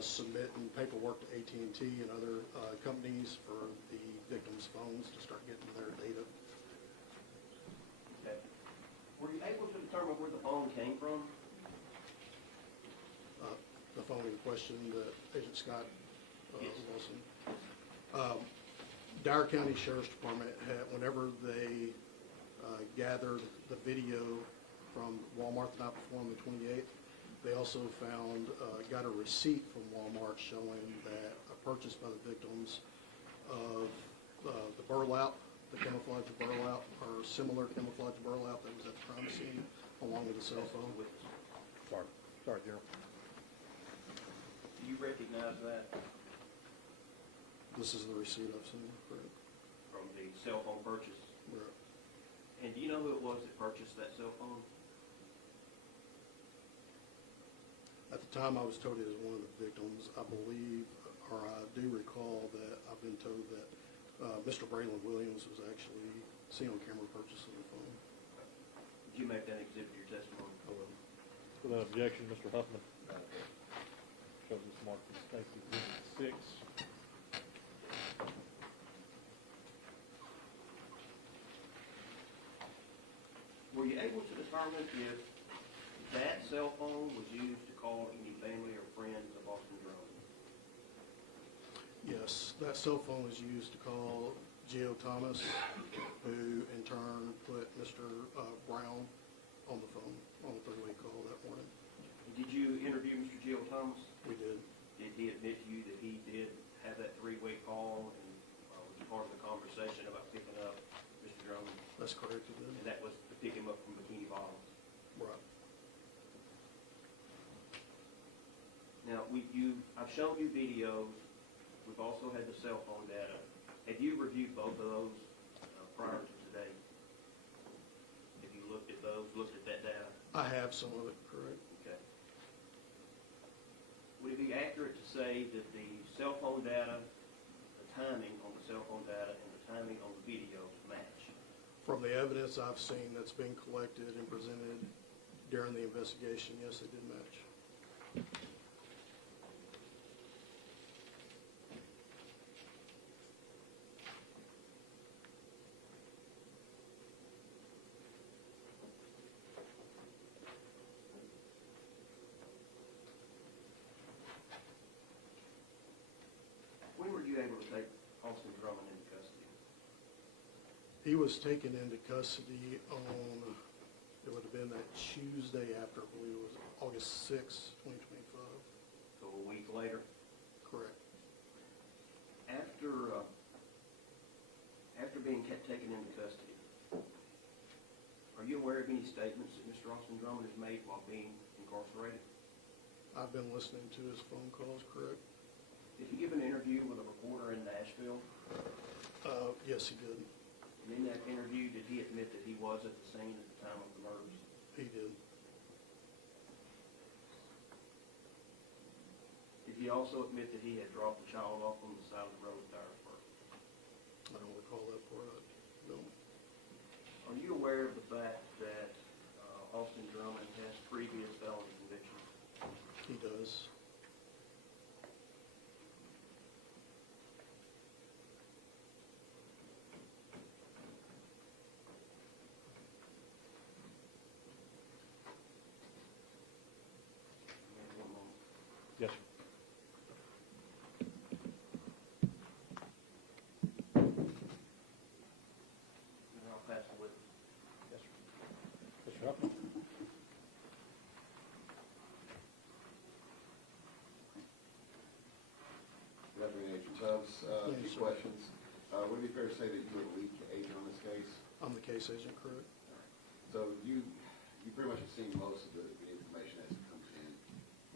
submitting paperwork to AT&T and other companies for the victims' phones to start getting their data. Okay. Were you able to determine where the phone came from? The phone in question that Agent Scott Yes. Wilson. Dyer County Sheriff's Department whenever they gathered the video from Walmart the night before on the 28th, They also found, got a receipt from Walmart showing that a purchase by the victims of the burlap, the camouflage burlap, or similar camouflage burlap that was at the crime scene, along with the cell phone. Sorry, Darryl. Do you recognize that This is the receipt I've seen, correct? from the cell phone purchase? Correct. And do you know who it was that purchased that cell phone? At the time, I was told it was one of the victims. I believe, or I do recall that I've been told that Mr. Braylon Williams was actually seen on camera purchasing the phone. Did you make that exhibit your testimony? Without objection, Mr. Huffman. Shows this marked as Stacy Exhibit 6. Were you able to determine if that cell phone was used to call any family or friends of Austin Drummond? Yes, that cell phone was used to call Geo Thomas, who in turn put Mr. Brown on the phone on the three-way call that morning. Did you interview Mr. Geo Thomas? We did. Did he admit to you that he did have that three-way call and was part of the conversation about picking up Mr. Drummond? That's correct, he did. And that was to pick him up from Bikini Bottom? Right. Now, I've shown you videos. We've also had the cell phone data. Have you reviewed both of those prior to today? Have you looked at those, looked at that data? I have some of it, correct. Okay. Would it be accurate to say that the cell phone data, the timing on the cell phone data and the timing on the videos match? From the evidence I've seen that's been collected and presented during the investigation, yes, they did match. When were you able to take Austin Drummond into custody? He was taken into custody on, it would have been that Tuesday after, I believe it was August 6, 2025. So a week later? Correct. After being taken into custody, are you aware of any statements that Mr. Austin Drummond has made while being incarcerated? I've been listening to his phone calls, correct? Did he give an interview with a reporter in Nashville? Yes, he did. And in that interview, did he admit that he was at the scene at the time of the murders? He did. Did he also admit that he had dropped the child off on the side of the road at Dyer? I don't recall that part. No. Are you aware of the fact that Austin Drummond has previous felony convictions? He does. One moment. Yes, sir. And I'll pass the witness. Yes, sir. Mr. Huffman? Good afternoon, Agent Tubbs. A Yes, few sir. questions. Would it be fair to say that you are the lead agent on this case? I'm the case agent, correct? So you pretty much have seen most of the information as it comes in.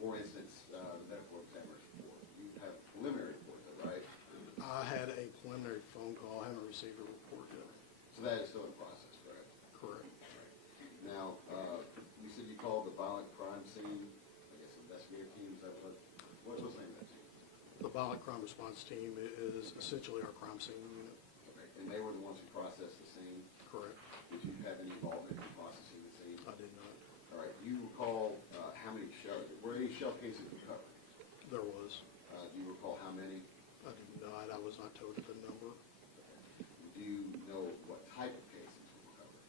For instance, the medical examiner's report. You have a preliminary report, though, right? I had a preliminary phone call. I haven't received a report yet. So that is still in process, correct? Correct. Now, you said you called the violent crime scene, I guess, investigative team. Is that what's the name of that team? The violent crime response team is essentially our crime scene unit. Okay. And they were the ones who processed the scene. Correct. Did you have any involvement in processing the scene? I did not. All right. Do you recall how many were any shell cases recovered? There was. Do you recall how many? I did not. I was not told the number. Do you know what type of cases were recovered?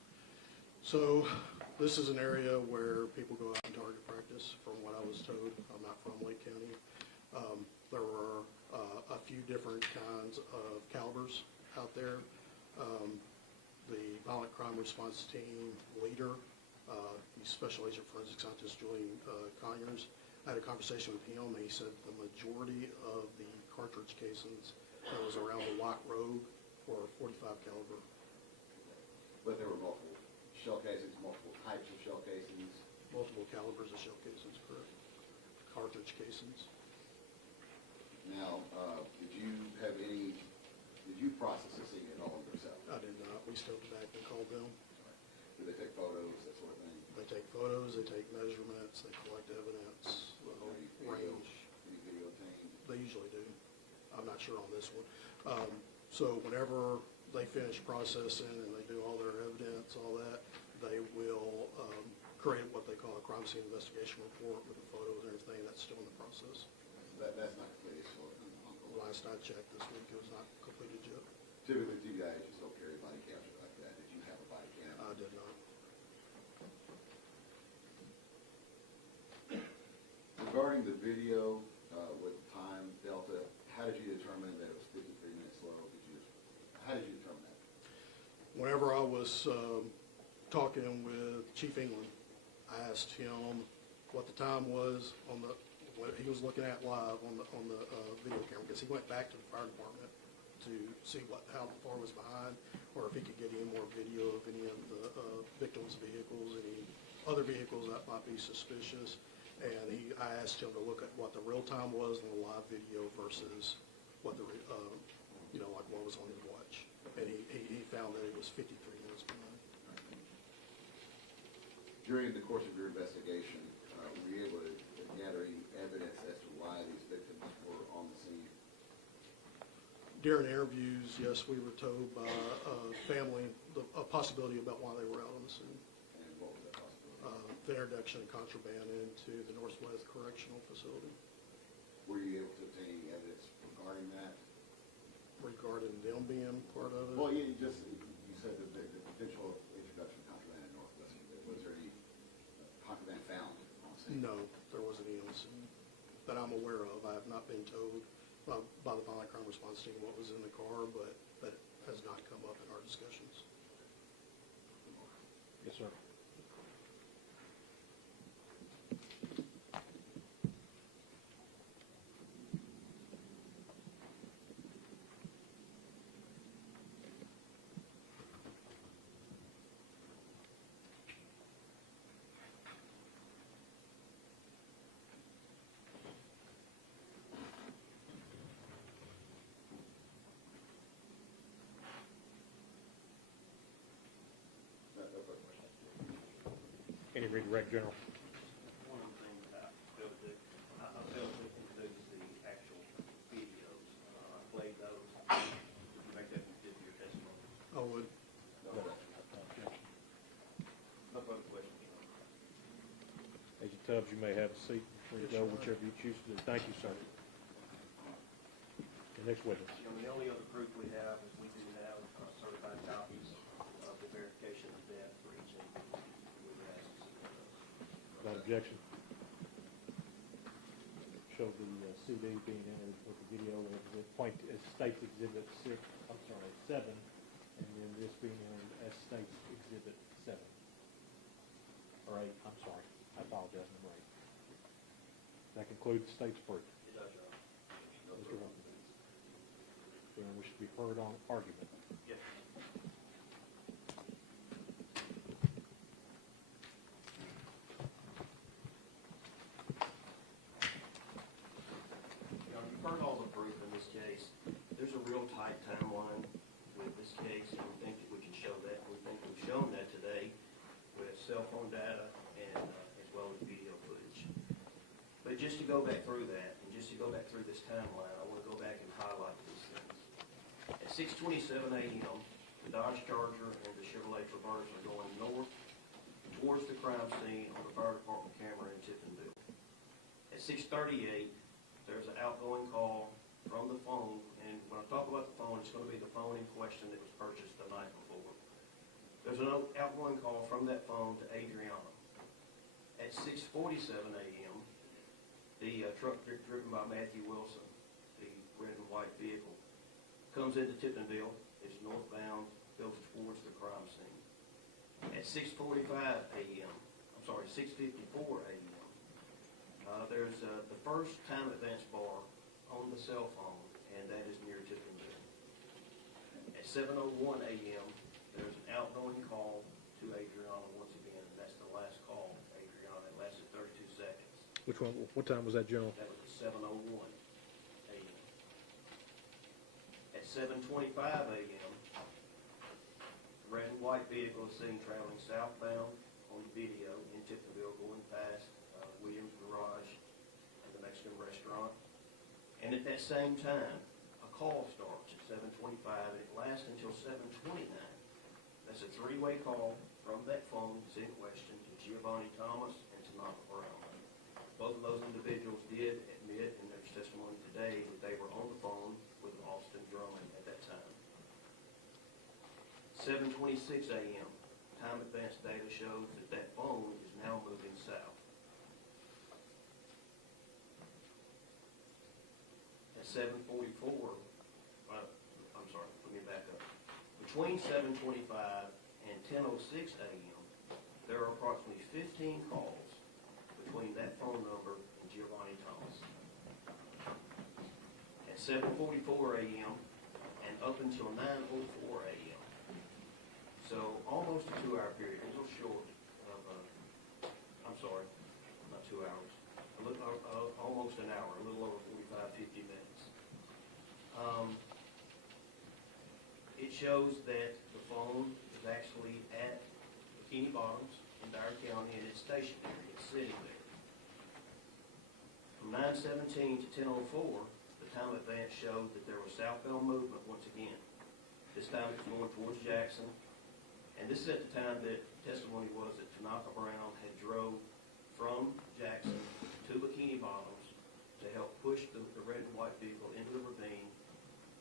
So this is an area where people go out and target practice, from what I was told. I'm not from Lake County. There were a few different kinds of calibers out there. The violent crime response team leader He's Special Agent Forensic Scientist Julian Conyers. I had a conversation with him, and he said the majority of the cartridge casings that was around the White Rogue were 45 caliber. But there were multiple shell casings, multiple types of shell casings. Multiple calibers of shell casings, correct. Cartridge casings. Now, did you process this thing at all yourself? I did not. We stepped back and called them. Did they take photos, that sort of thing? They take photos, they take measurements, they collect evidence, the whole range. Any video obtained? They usually do. I'm not sure on this one. So whenever they finish processing and they do all their evidence, all that, they will create what they call a crime scene investigation report with the photos and everything. That's still in the process. That's not completed, so Last I checked this week, it was not completed yet. typically, you guys just don't carry body cams like that. Did you have a body cam? I did not. Regarding the video with time delta, how did you determine that it was 53 minutes slow? How did you determine that? Whenever I was talking with Chief England, I asked him what the time was on what he was looking at live on the video camera, because he went back to the fire department to see how far was behind, or if he could get any more video of any of the victims' vehicles, any other vehicles that might be suspicious. And I asked him to look at what the real time was in the live video versus what the like what was on his watch, and he found that it was 53 minutes behind. During the course of your investigation, were you able to gather any evidence as to why these victims were on the scene? During interviews, yes, we were told by family a possibility about why they were out on the scene. And what was that possibility? The introduction of contraband into the Northwest Correctional Facility. Were you able to obtain any evidence regarding that? Regarding them being part of it? Well, you said that the potential introduction of contraband in Northwest, was there any contraband found on the scene? No, there wasn't any on the scene that I'm aware of. I have not been told by the violent crime response team what was in the car, but that has not come up in our discussions. Yes, sir. No further questions. Any redirect, General? One of the things I failed to do, I failed to introduce the actual videos. I played those. Did you make that fit your testimony? I would. No questions. No further questions. Agent Tubbs, you may have a seat. Please go whichever you choose to do. Thank you, sir. The next witness. The only other proof we have is we do have certified copies of the verification of death for each individual. We would ask to see those. Without objection. Show the CD being entered with the video as States Exhibit 7, and then this being entered as States Exhibit 7. Or 8, I'm sorry. I apologize, number 8. That concludes the state's proof. It does, Your Honor. Mr. Humphrey. Then we should be heard on argument. Yes. You've heard all the proof in this case. There's a real tight timeline with this case, and we think that we can show that. We think we've shown that today with cell phone data and as well as video footage. But just to go back through that, and just to go back through this timeline, I want to go back and highlight these things. At 6:27 a.m., the Dodge Charger and the Chevrolet Traverse are going north towards the crime scene on the fire department camera in Tiptonville. At 6:38, there's an outgoing call from the phone, and when I talk about the phone, it's going to be the phone in question that was purchased the night before. There's an outgoing call from that phone to Adriana. At 6:47 a.m., the truck driven by Matthew Wilson, the red and white vehicle, comes into Tiptonville, is northbound, goes towards the crime scene. At At 6:45 a.m., I'm sorry, 6:54 a.m., there's the first time advance bar on the cell phone, and that is near Tippington. At 7:01 a.m., there's an outgoing call to Adriana once again, and that's the last call, Adriana. It lasted 32 seconds. Which one, what time was that, General? That was at 7:01 a.m. At 7:25 a.m., the red and white vehicle is seen traveling southbound on the video in Tippinville, going past Williams Garage and the Mexican restaurant. And at that same time, a call starts at 7:25, and it lasts until 7:29. That's a three-way call from that phone that's in question to Giovanni Thomas and Tanaka Brown. Both of those individuals did admit in their testimony today that they were on the phone with Austin Drummond at that time. 7:26 a.m., time advance data shows that that phone is now moving south. At 7:44, I'm sorry, let me back up. Between 7:25 and 10:06 a.m., there are approximately 15 calls between that phone number and Giovanni Thomas. At 7:44 a.m. and up until 9:04 a.m., so almost a 2-hour period, a little short of, I'm sorry, not 2 hours, almost an hour, a little over 45, 50 minutes. It shows that the phone is actually at Bikini Bottoms in Dyer County, and it's stationary, it's sitting there. From 9:17 to 10:04, the time advance showed that there was southbound movement once again. This time it was going towards Jackson, and this is at the time that testimony was that Tanaka Brown had drove from Jackson to Bikini Bottoms to help push the red and white vehicle into the ravine,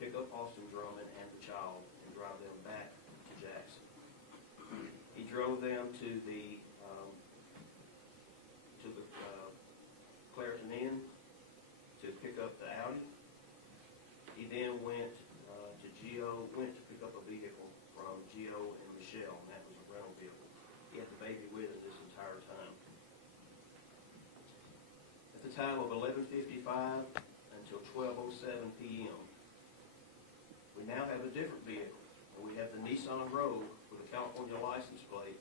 pick up Austin Drummond and the child, and drive them back to Jackson. He drove them to the Clareton Inn to pick up the Audi. He then went to pick up a vehicle from Gio and Michelle, and that was a rental vehicle. He had the baby with him this entire time. At the time of 11:55 until 12:07 p.m., we now have a different vehicle, and we have the Nissan Rogue with a California license plate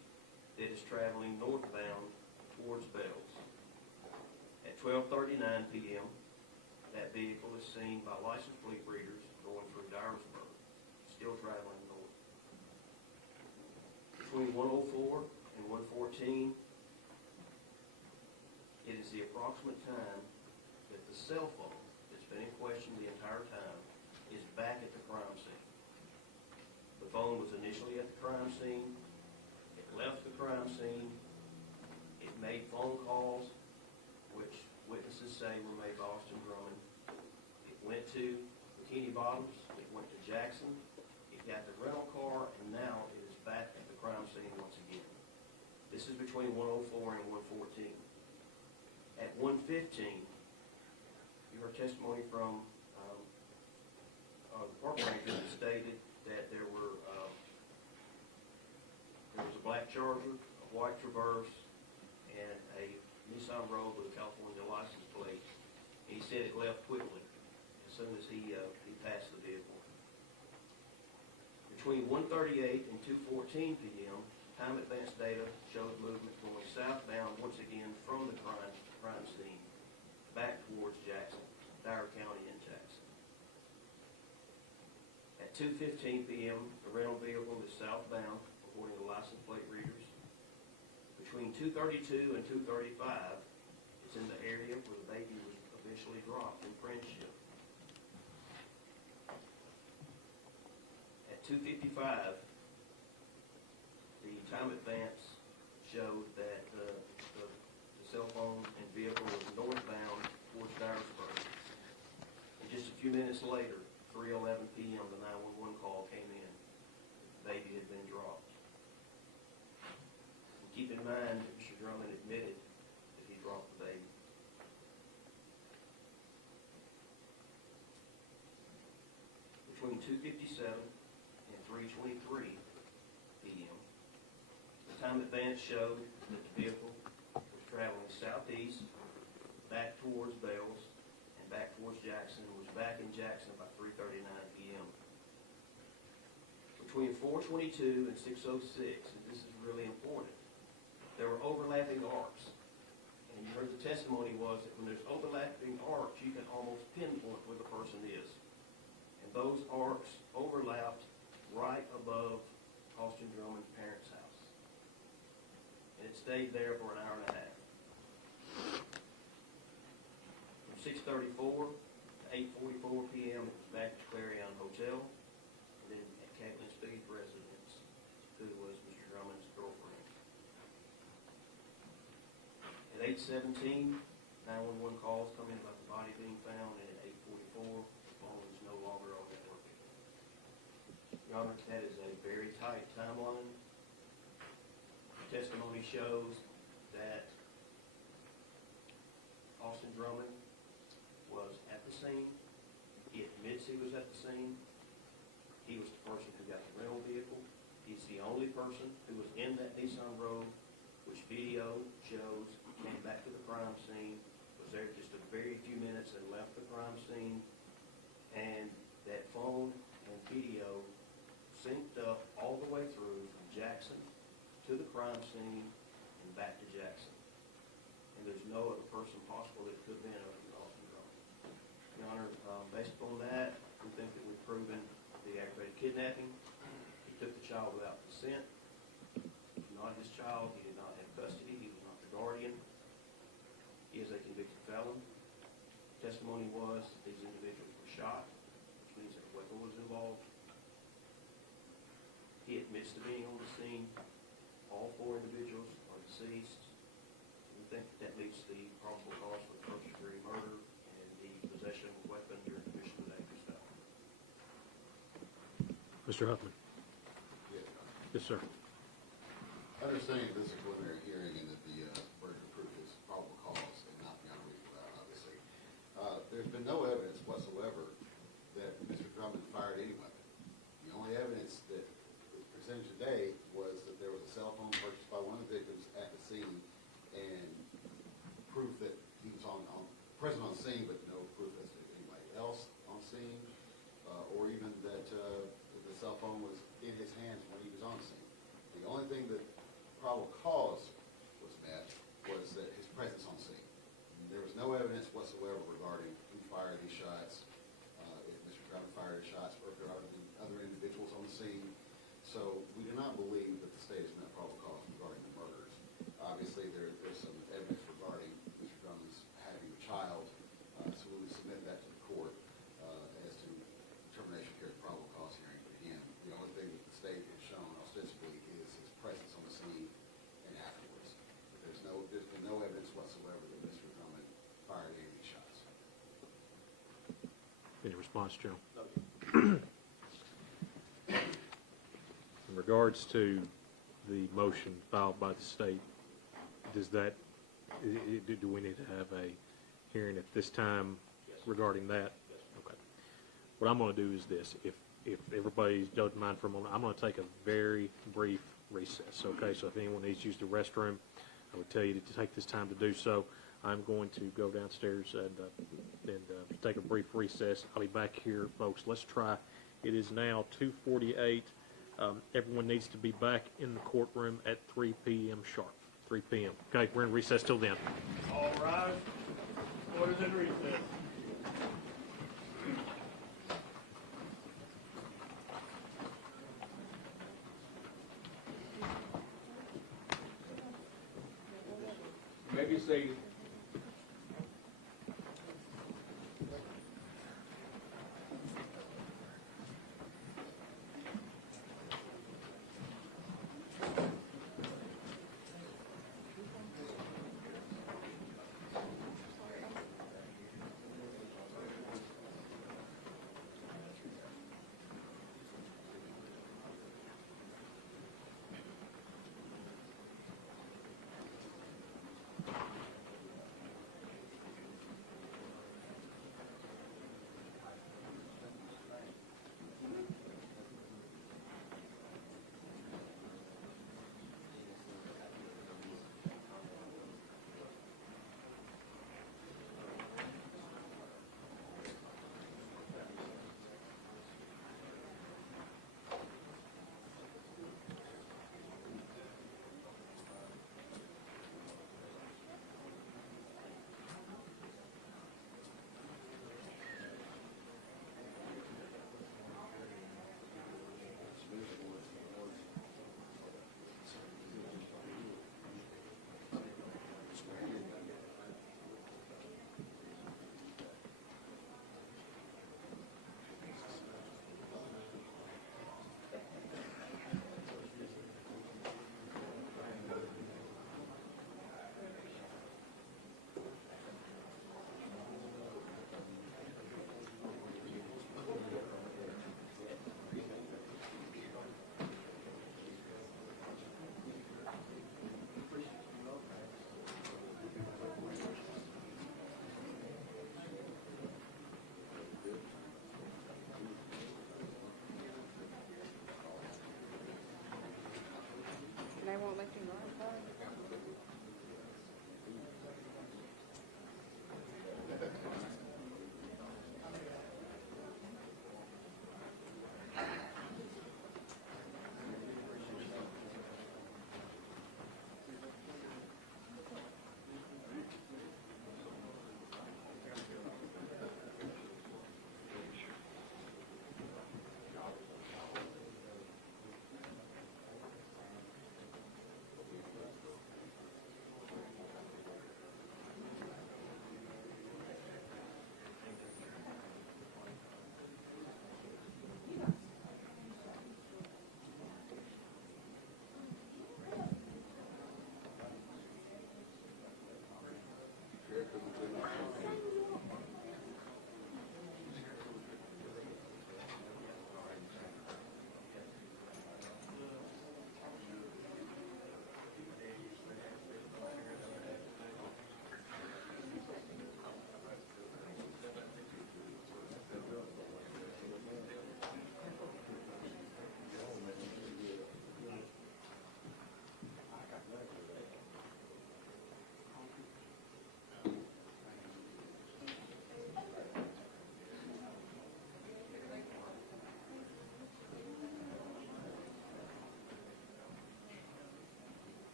that is traveling northbound towards Bells. At 12:39 p.m., that vehicle is seen by license plate readers going through Dyersburg, still traveling north. Between 1:04 and 1:14, it is the approximate time that the cell phone that's been in question the entire time is back at the crime scene. The phone was initially at the crime scene. It left the crime scene. It made phone calls, which witnesses say were made by Austin Drummond. It went to Bikini Bottoms. It went to Jackson. It got the rental car, and now it is back at the crime scene once again. This is between 1:04 and 1:14. At 1:15, you heard testimony from the park ranger that stated that there was a black Charger, a white Traverse, and a Nissan Rogue with a California license plate. And he said it left quickly as soon as he passed the vehicle. Between 1:38 and 2:14 p.m., time advance data showed movement going southbound once again from the crime scene back towards Jackson, Dyer County and Jackson. At 2:15 p.m., the rental vehicle is southbound, according to license plate readers. Between 2:32 and 2:35, it's in the area where the baby was eventually dropped in Friendship. At 2:55, the time advance showed that the cell phone and vehicle was northbound towards Dyersburg. And just a few minutes later, 3:11 p.m., the 911 call came in. The baby had been dropped. And keep in mind that Mr. Drummond admitted that he dropped the baby. Between 2:57 and 3:23 p.m., the time advance showed that the vehicle was traveling southeast, back towards Bells, and back towards Jackson, and was back in Jackson by 3:39 p.m. Between 4:22 and 6:06, and this is really important, there were overlapping arcs. And you heard the testimony was that when there's overlapping arcs, you can almost pinpoint where the person is. And those arcs overlapped right above Austin Drummond's parents' house. And it stayed there for an hour and a half. From 6:34 to 8:44 p.m., it was back to Clarion Hotel, and then at Catlin Speed's residence, who was Mr. Drummond's girlfriend. At 8:17, 911 calls come in about the body being found, and at 8:44, the phone is no longer on network. Your Honor, that is a very tight timeline. Testimony shows that Austin Drummond was at the scene. He admits he was at the scene. He was the person who got the rental vehicle. He's the only person who was in that Nissan Rogue, which video shows came back to the crime scene, was there just a very few minutes and left the crime scene, and that phone and video synced up all the way through from Jackson to the crime scene and back to Jackson. And there's no other person possible that could have been other than Austin Drummond. Your Honor, based upon that, we think that we've proven the aggravated kidnapping. He took the child without consent. He was not his child. He did not have custody. He was not the guardian. He is a convicted felon. Testimony was that these individuals were shot, which means that a weapon was involved. He admits to being on the scene. All 4 individuals are deceased. We think that meets the probable cause for the first-degree murder and the possession of a weapon during the commission of an dangerous felon. Mr. Huffman? Yes, sir. Understanding that this is a preliminary hearing and that the burden of proof is probable cause and not beyond reasonable doubt, obviously, there's been no evidence whatsoever that Mr. Drummond fired any weapon. The only evidence that was presented today was that there was a cell phone purchased by one of the victims at the scene and proof that he was present on scene, but no proof as to anybody else on scene, or even that the cell phone was in his hands when he was on scene. The only thing that probable cause was met was that his presence on scene. There was no evidence whatsoever regarding who fired these shots, if Mr. Drummond fired his shots, or if there are other individuals on the scene. So we do not believe that the state has met probable cause regarding the murders. Obviously, there's some evidence regarding Mr. Drummond's having a child, so we would submit that to the court as to determination here at the probable cause hearing. But again, the only thing that the state has shown ostensibly is his presence on the scene and afterwards. There's been no evidence whatsoever that Mr. Drummond fired any of these shots. Any response, Joe? In regards to the motion filed by the state, do we need to have a hearing at this time regarding that? Okay. What I'm going to do is this. If everybody doesn't mind for a moment, I'm going to take a very brief recess, okay? So if anyone needs to use the restroom, I would tell you to take this time to do so. I'm going to go downstairs and take a brief recess. I'll be back here, folks. Let's try. It is now 2:48. Everyone needs to be back in the courtroom at 3 p.m. sharp. 3 p.m. Okay, we're in recess till then. All right. Order's in recess. Maybe say.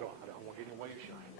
don't want to get in the way of shine.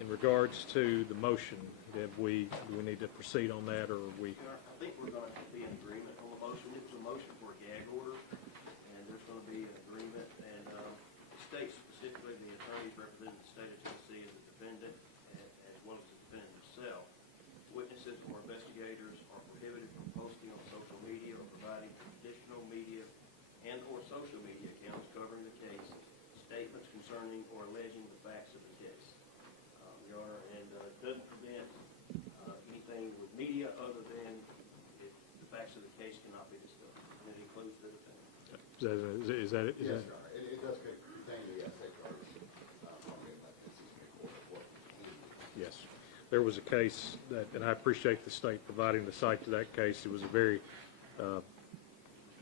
In regards to the motion, do we need to proceed on that, or are we? I think we're going to be in agreement on the motion. It was a motion for a gag order, and there's going to be an agreement. And the state, specifically the attorneys representing the state of Tennessee as a defendant, as well as the defendant himself. Witnesses or investigators are prohibited from posting on social media or providing traditional media and or social media accounts covering the case, statements concerning or alleging the facts of the case. Your Honor, and it doesn't prevent anything with media other than if the facts of the case cannot be discussed. And it includes the defendant. Is that it? Yes, Your Honor. It does contain the safeguards promulgated by the Tennessee Supreme Court. Yes. There was a case that, and I appreciate the state providing the site to that case. It was a very,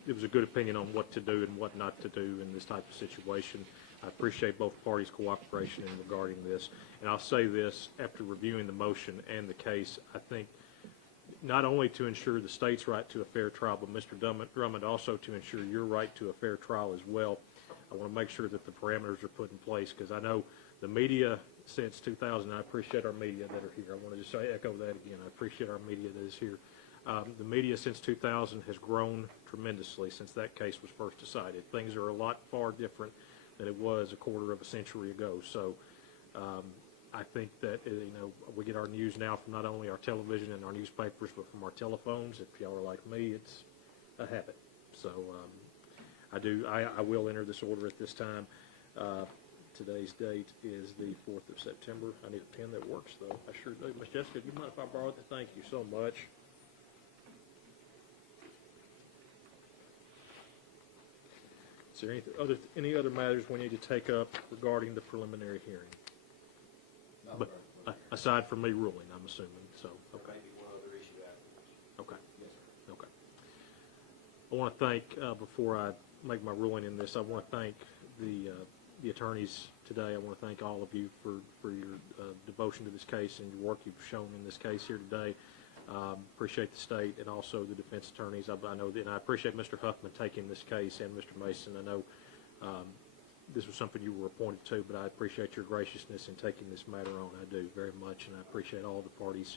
it was a good opinion on what to do and what not to do in this type of situation. I appreciate both parties' cooperation in regarding this. And I'll say this, after reviewing the motion and the case, I think not only to ensure the state's right to a fair trial, but Mr. Drummond also to ensure your right to a fair trial as well. I want to make sure that the parameters are put in place, because I know the media since 2000, I appreciate our media that are here. I want to just echo that again. I appreciate our media that is here. The media since 2000 has grown tremendously since that case was first decided. Things are a lot far different than it was a quarter of a century ago. So I think that, we get our news now from not only our television and our newspapers, but from our telephones. If y'all are like me, it's a habit. So I will enter this order at this time. Today's date is the 4th of September. I need a pen that works, though. I sure do. Miss Jessica, do you mind if I borrow that? Thank you so much. Is there any other matters we need to take up regarding the preliminary hearing? No, But aside from me ruling, I'm assuming. So, There okay. may be one other issue afterwards. Okay. Yes, sir. Okay. I want to thank, before I make my ruling in this, I want to thank the attorneys today. I want to thank all of you for your devotion to this case and your work you've shown in this case here today. Appreciate the state and also the defense attorneys. I know that, and I appreciate Mr. Huffman taking this case, and Mr. Mason. I know this was something you were appointed to, but I appreciate your graciousness in taking this matter on. I do very much, and I appreciate all the parties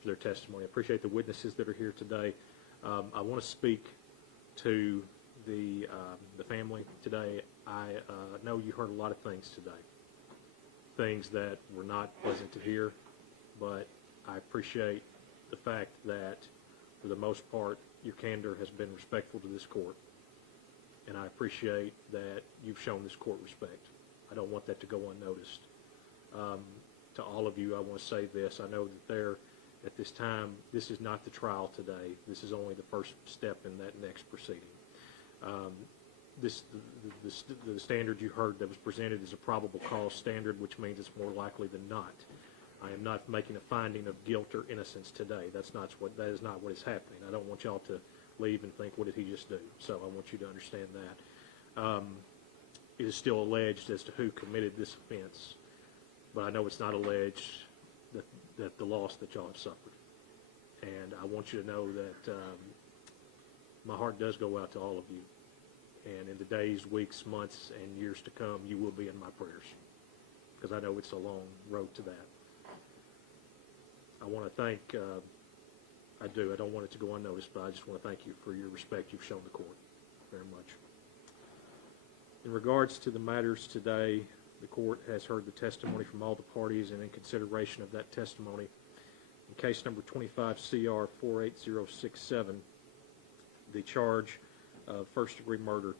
for their testimony. I appreciate the witnesses that are here today. I want to speak to the family today. I know you heard a lot of things today, things that were not pleasant to hear, but I appreciate the fact that, for the most part, your candor has been respectful to this court, and I appreciate that you've shown this court respect. I don't want that to go unnoticed. To all of you, I want to say this. I know that at this time, this is not the trial today. This is only the first step in that next proceeding. The standard you heard that was presented is a probable cause standard, which means it's more likely than not. I am not making a finding of guilt or innocence today. That is not what is happening. I don't want y'all to leave and think, what did he just do? So I want you to understand that. It is still alleged as to who committed this offense, but I know it's not alleged that the loss that y'all have suffered. And I want you to know that my heart does go out to all of you. And in the days, weeks, months, and years to come, you will be in my prayers, because I know it's a long road to that. I want to thank, I don't want it to go unnoticed, but I just want to thank you for your respect you've shown the court very much. In regards to the matters today, the court has heard the testimony from all the parties, and in consideration of that testimony, in case number 25 CR 48067, the charge of first-degree murder,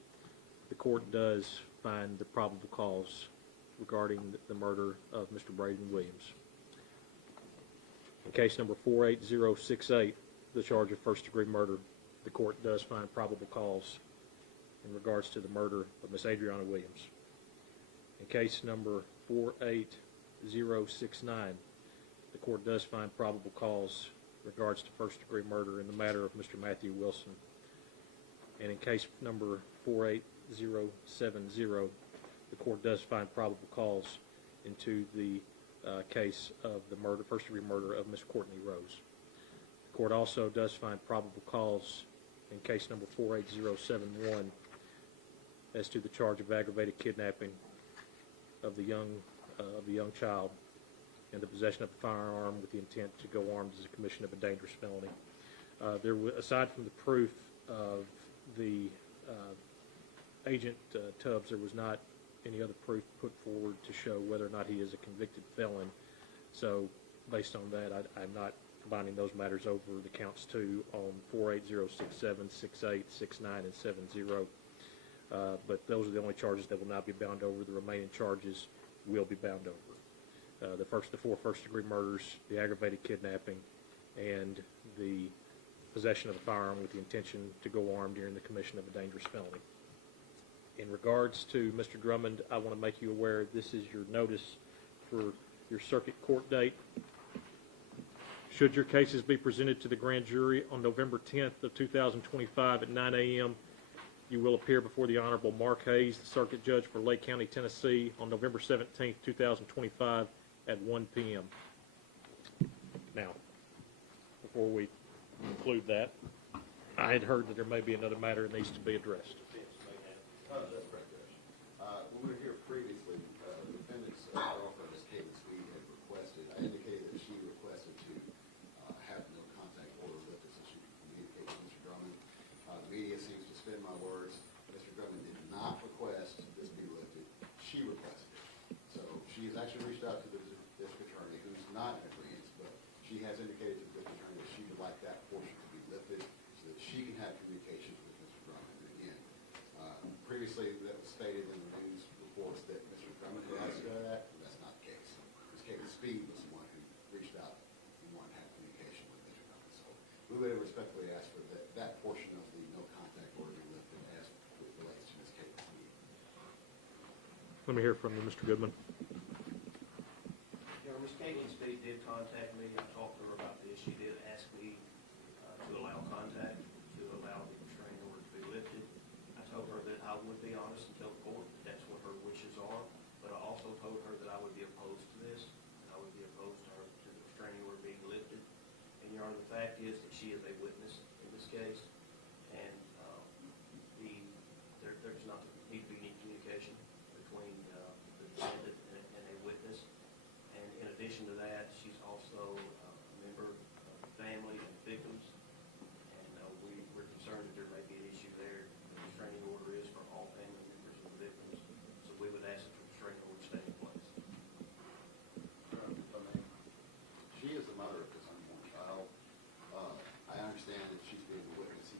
the court does find the probable cause regarding the murder of Mr. Braden Williams. In case number 48068, the charge of first-degree murder, the court does find probable cause in regards to the murder of Miss Adriana Williams. In case number 48069, the court does find probable cause in regards to first-degree murder in the matter of Mr. Matthew Wilson. And in case number 48070, the court does find probable cause into the case of the murder, first-degree murder of Miss Courtney Rose. The court also does find probable cause in case number 48071 as to the charge of aggravated kidnapping of the young child and the possession of a firearm with the intent to go armed as a commission of a dangerous felony. Aside from the proof of the agent Tubbs, there was not any other proof put forward to show whether or not he is a convicted felon. So based on that, I'm not combining those matters over the counts 2 on 48067, 68, 69, and 70. But those are the only charges that will not be bound over. The remaining charges will be bound over. The 4 first-degree murders, the aggravated kidnapping, and the possession of a firearm with the intention to go armed during the commission of a dangerous felony. In regards to Mr. Drummond, I want to make you aware this is your notice for your circuit court date. Should your cases be presented to the grand jury on November 10th of 2025 at 9 a.m., you will appear before the Honorable Mark Hayes, the Circuit Judge for Lake County, Tennessee, on November 17th, 2025 at 1 p.m. Now, before we conclude that, I had heard that there may be another matter that needs to be addressed. That's correct, Judge. When we were here previously, the defendant's girlfriend, Ms. Kate Sweet, had requested, I indicated that she requested to have no contact order lifted so she could communicate with Mr. Drummond. The media seems to spin my words. Mr. Drummond did not request this be lifted. She requested it. So she has actually reached out to the district attorney, who's not in agreement, but she has indicated to the district attorney that she would like that portion to be lifted so that she can have communications with Mr. Drummond. And again, previously that was stated in the news reports that Mr. Drummond had asked her that, but that's not the case. Ms. Kate Speed was the one who reached out and wanted to have communication with Mr. Drummond. So we would respectfully ask for that portion of the no contact order to be lifted as it relates to Ms. Kate Speed. Let me hear from you, Mr. Goodman. Ms. Caitlin Speed did contact me. I talked to her about this. She did ask me to allow contact, to allow the restraining order to be lifted. I told her that I would be honest and tell the court that that's what her wishes are, but I also told her that I would be opposed to this, and I would be opposed to the restraining order being lifted. And, Your Honor, the fact is that she is a witness in this case, and there's not need to be any communication between the defendant and a witness. And in addition to that, she's also a member of the family and victims, and we're concerned that there may be an issue there. The restraining order is for all family members of the victims, so we would ask that the restraining order stay in place. She is the mother of this unborn child. I understand that she's being a witness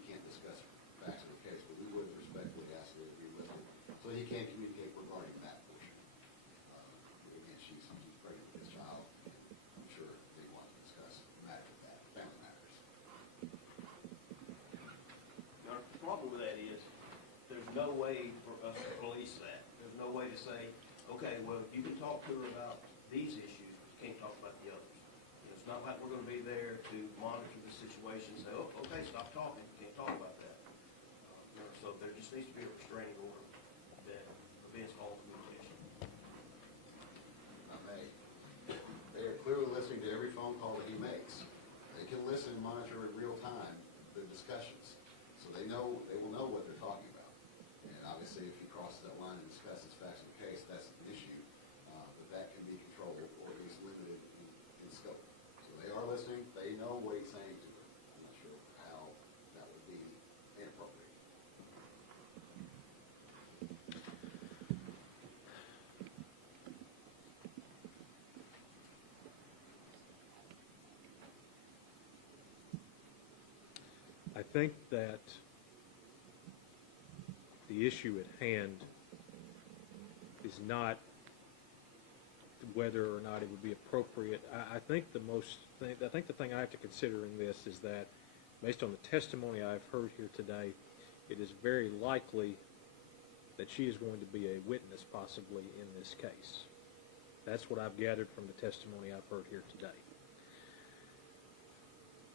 no way for us to police that. There's no way to say, okay, well, you can talk to her about these issues, but you can't talk about the others. It's not like we're gonna be there to monitor the situation and say, oh, okay, stop talking, can't talk about that. So there just needs to be a restraining order that prevents all communication. They are clearly listening to every phone call that he makes. They can listen and monitor in real time the discussions, so they will know what they're talking about. And obviously, if he crosses that line and discusses facts of the case, that's an issue, but that can be controlled or at least limited in scope. So they are listening. They know what he's saying to them. I'm not sure how that would be inappropriate. I think that the issue at hand is not whether or not it would be appropriate. I think the thing I have to consider in this is that, based on the testimony I've heard here today, it is very likely that she is going to be a witness possibly in this case. That's what I've gathered from the testimony I've heard here today.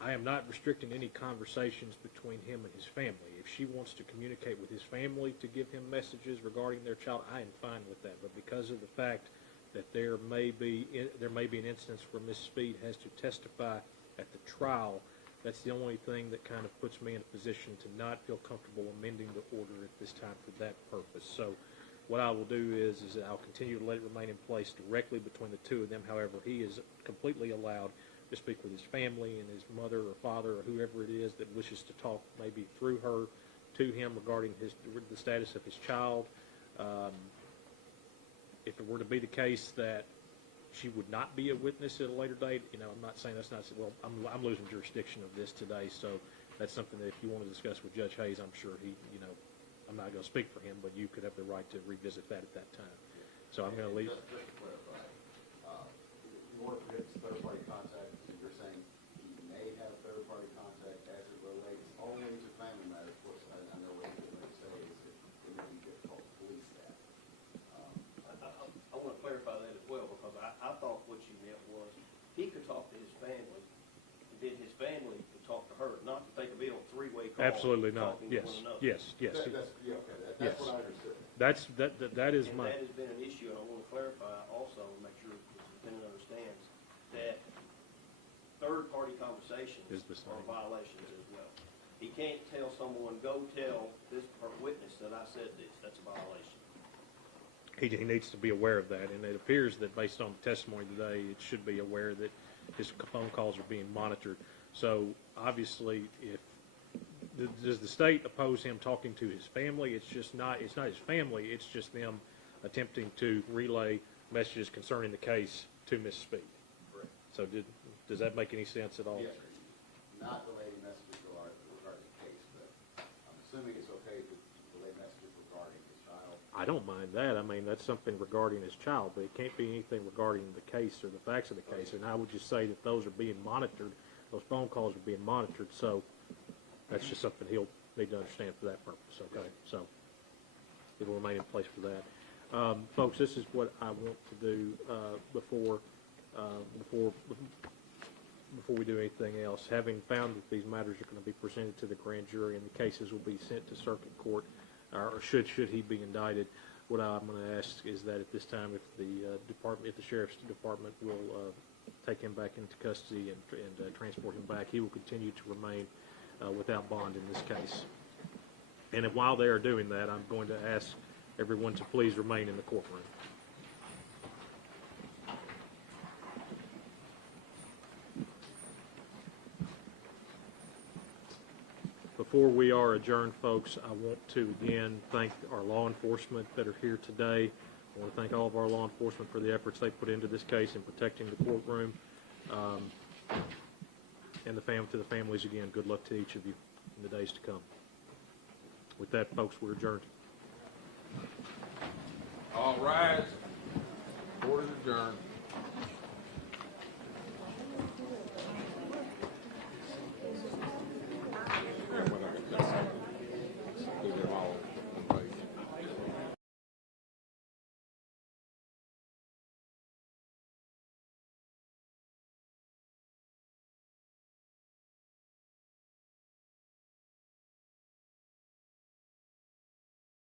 I am not restricting any conversations between him and his family. If she wants to communicate with his family to give him messages regarding their child, I am fine with that. But because of the fact that there may be an instance where Ms. Speed has to testify at the trial, that's the only thing that kind of puts me in a position to not feel comfortable amending the order at this time for that purpose. So what I will do is I'll continue to let it remain in place directly between the two of them. However, he is completely allowed to speak with his family and his mother or father or whoever it is that wishes to talk maybe through her to him regarding the status of his child. If it were to be the case that she would not be a witness at a later date, I'm not saying that's not, well, I'm losing jurisdiction of this today, so that's something that if you want to discuss with Judge Hayes, I'm sure he, I'm not going to speak for him, but you could have the right to revisit that at that time. So I'm going to leave. Just to clarify, in order for his third-party contact, you're saying he may have third-party contact as it relates only to family matters. Of course, I know what you're going to say is it may be difficult to police that. I want to clarify that as well, because I thought what you meant was he could talk to his family, and then his family could talk to her, not that they could be on a three-way call. Absolutely not. talking to Yes, one another. yes, yes. That's what I understood. That is And my. that has been an issue, and I want to clarify also, and make sure the superintendent understands, that third-party conversations Is the same. are violations as well. He can't tell someone, go tell this witness that I said this, that's a violation. He needs to be aware of that, and it appears that based on the testimony today, it should be aware that his phone calls are being monitored. So obviously, does the state oppose him talking to his family? It's not his family, it's just them attempting to relay messages concerning the case to Ms. Speed. Correct. So does that make any sense at all? Yes, sir. Not relating messages regarding the case, but I'm assuming it's okay to relay messages regarding his child. I don't mind that. I mean, that's something regarding his child, but it can't be anything regarding the case or the facts of the case. And I would just say that those are being monitored. Those phone calls are being monitored. So that's just something he'll need to understand for that purpose. Okay, so it will remain in place for that. Folks, this is what I want to do before we do anything else. Having found that these matters are going to be presented to the grand jury and the cases will be sent to circuit court, or should he be indicted, what I'm going to ask is that at this time, if the sheriff's department will take him back into custody and transport him back, he will continue to remain without bond in this case. And while they are doing that, I'm going to ask everyone to please remain in the courtroom. Before we are adjourned, folks, I want to again thank our law enforcement that are here today. I want to thank all of our law enforcement for the efforts they put into this case in protecting the courtroom. And to the families, again, good luck to each of you in the days to come. With that, folks, we're adjourned. All rise. Court is adjourned.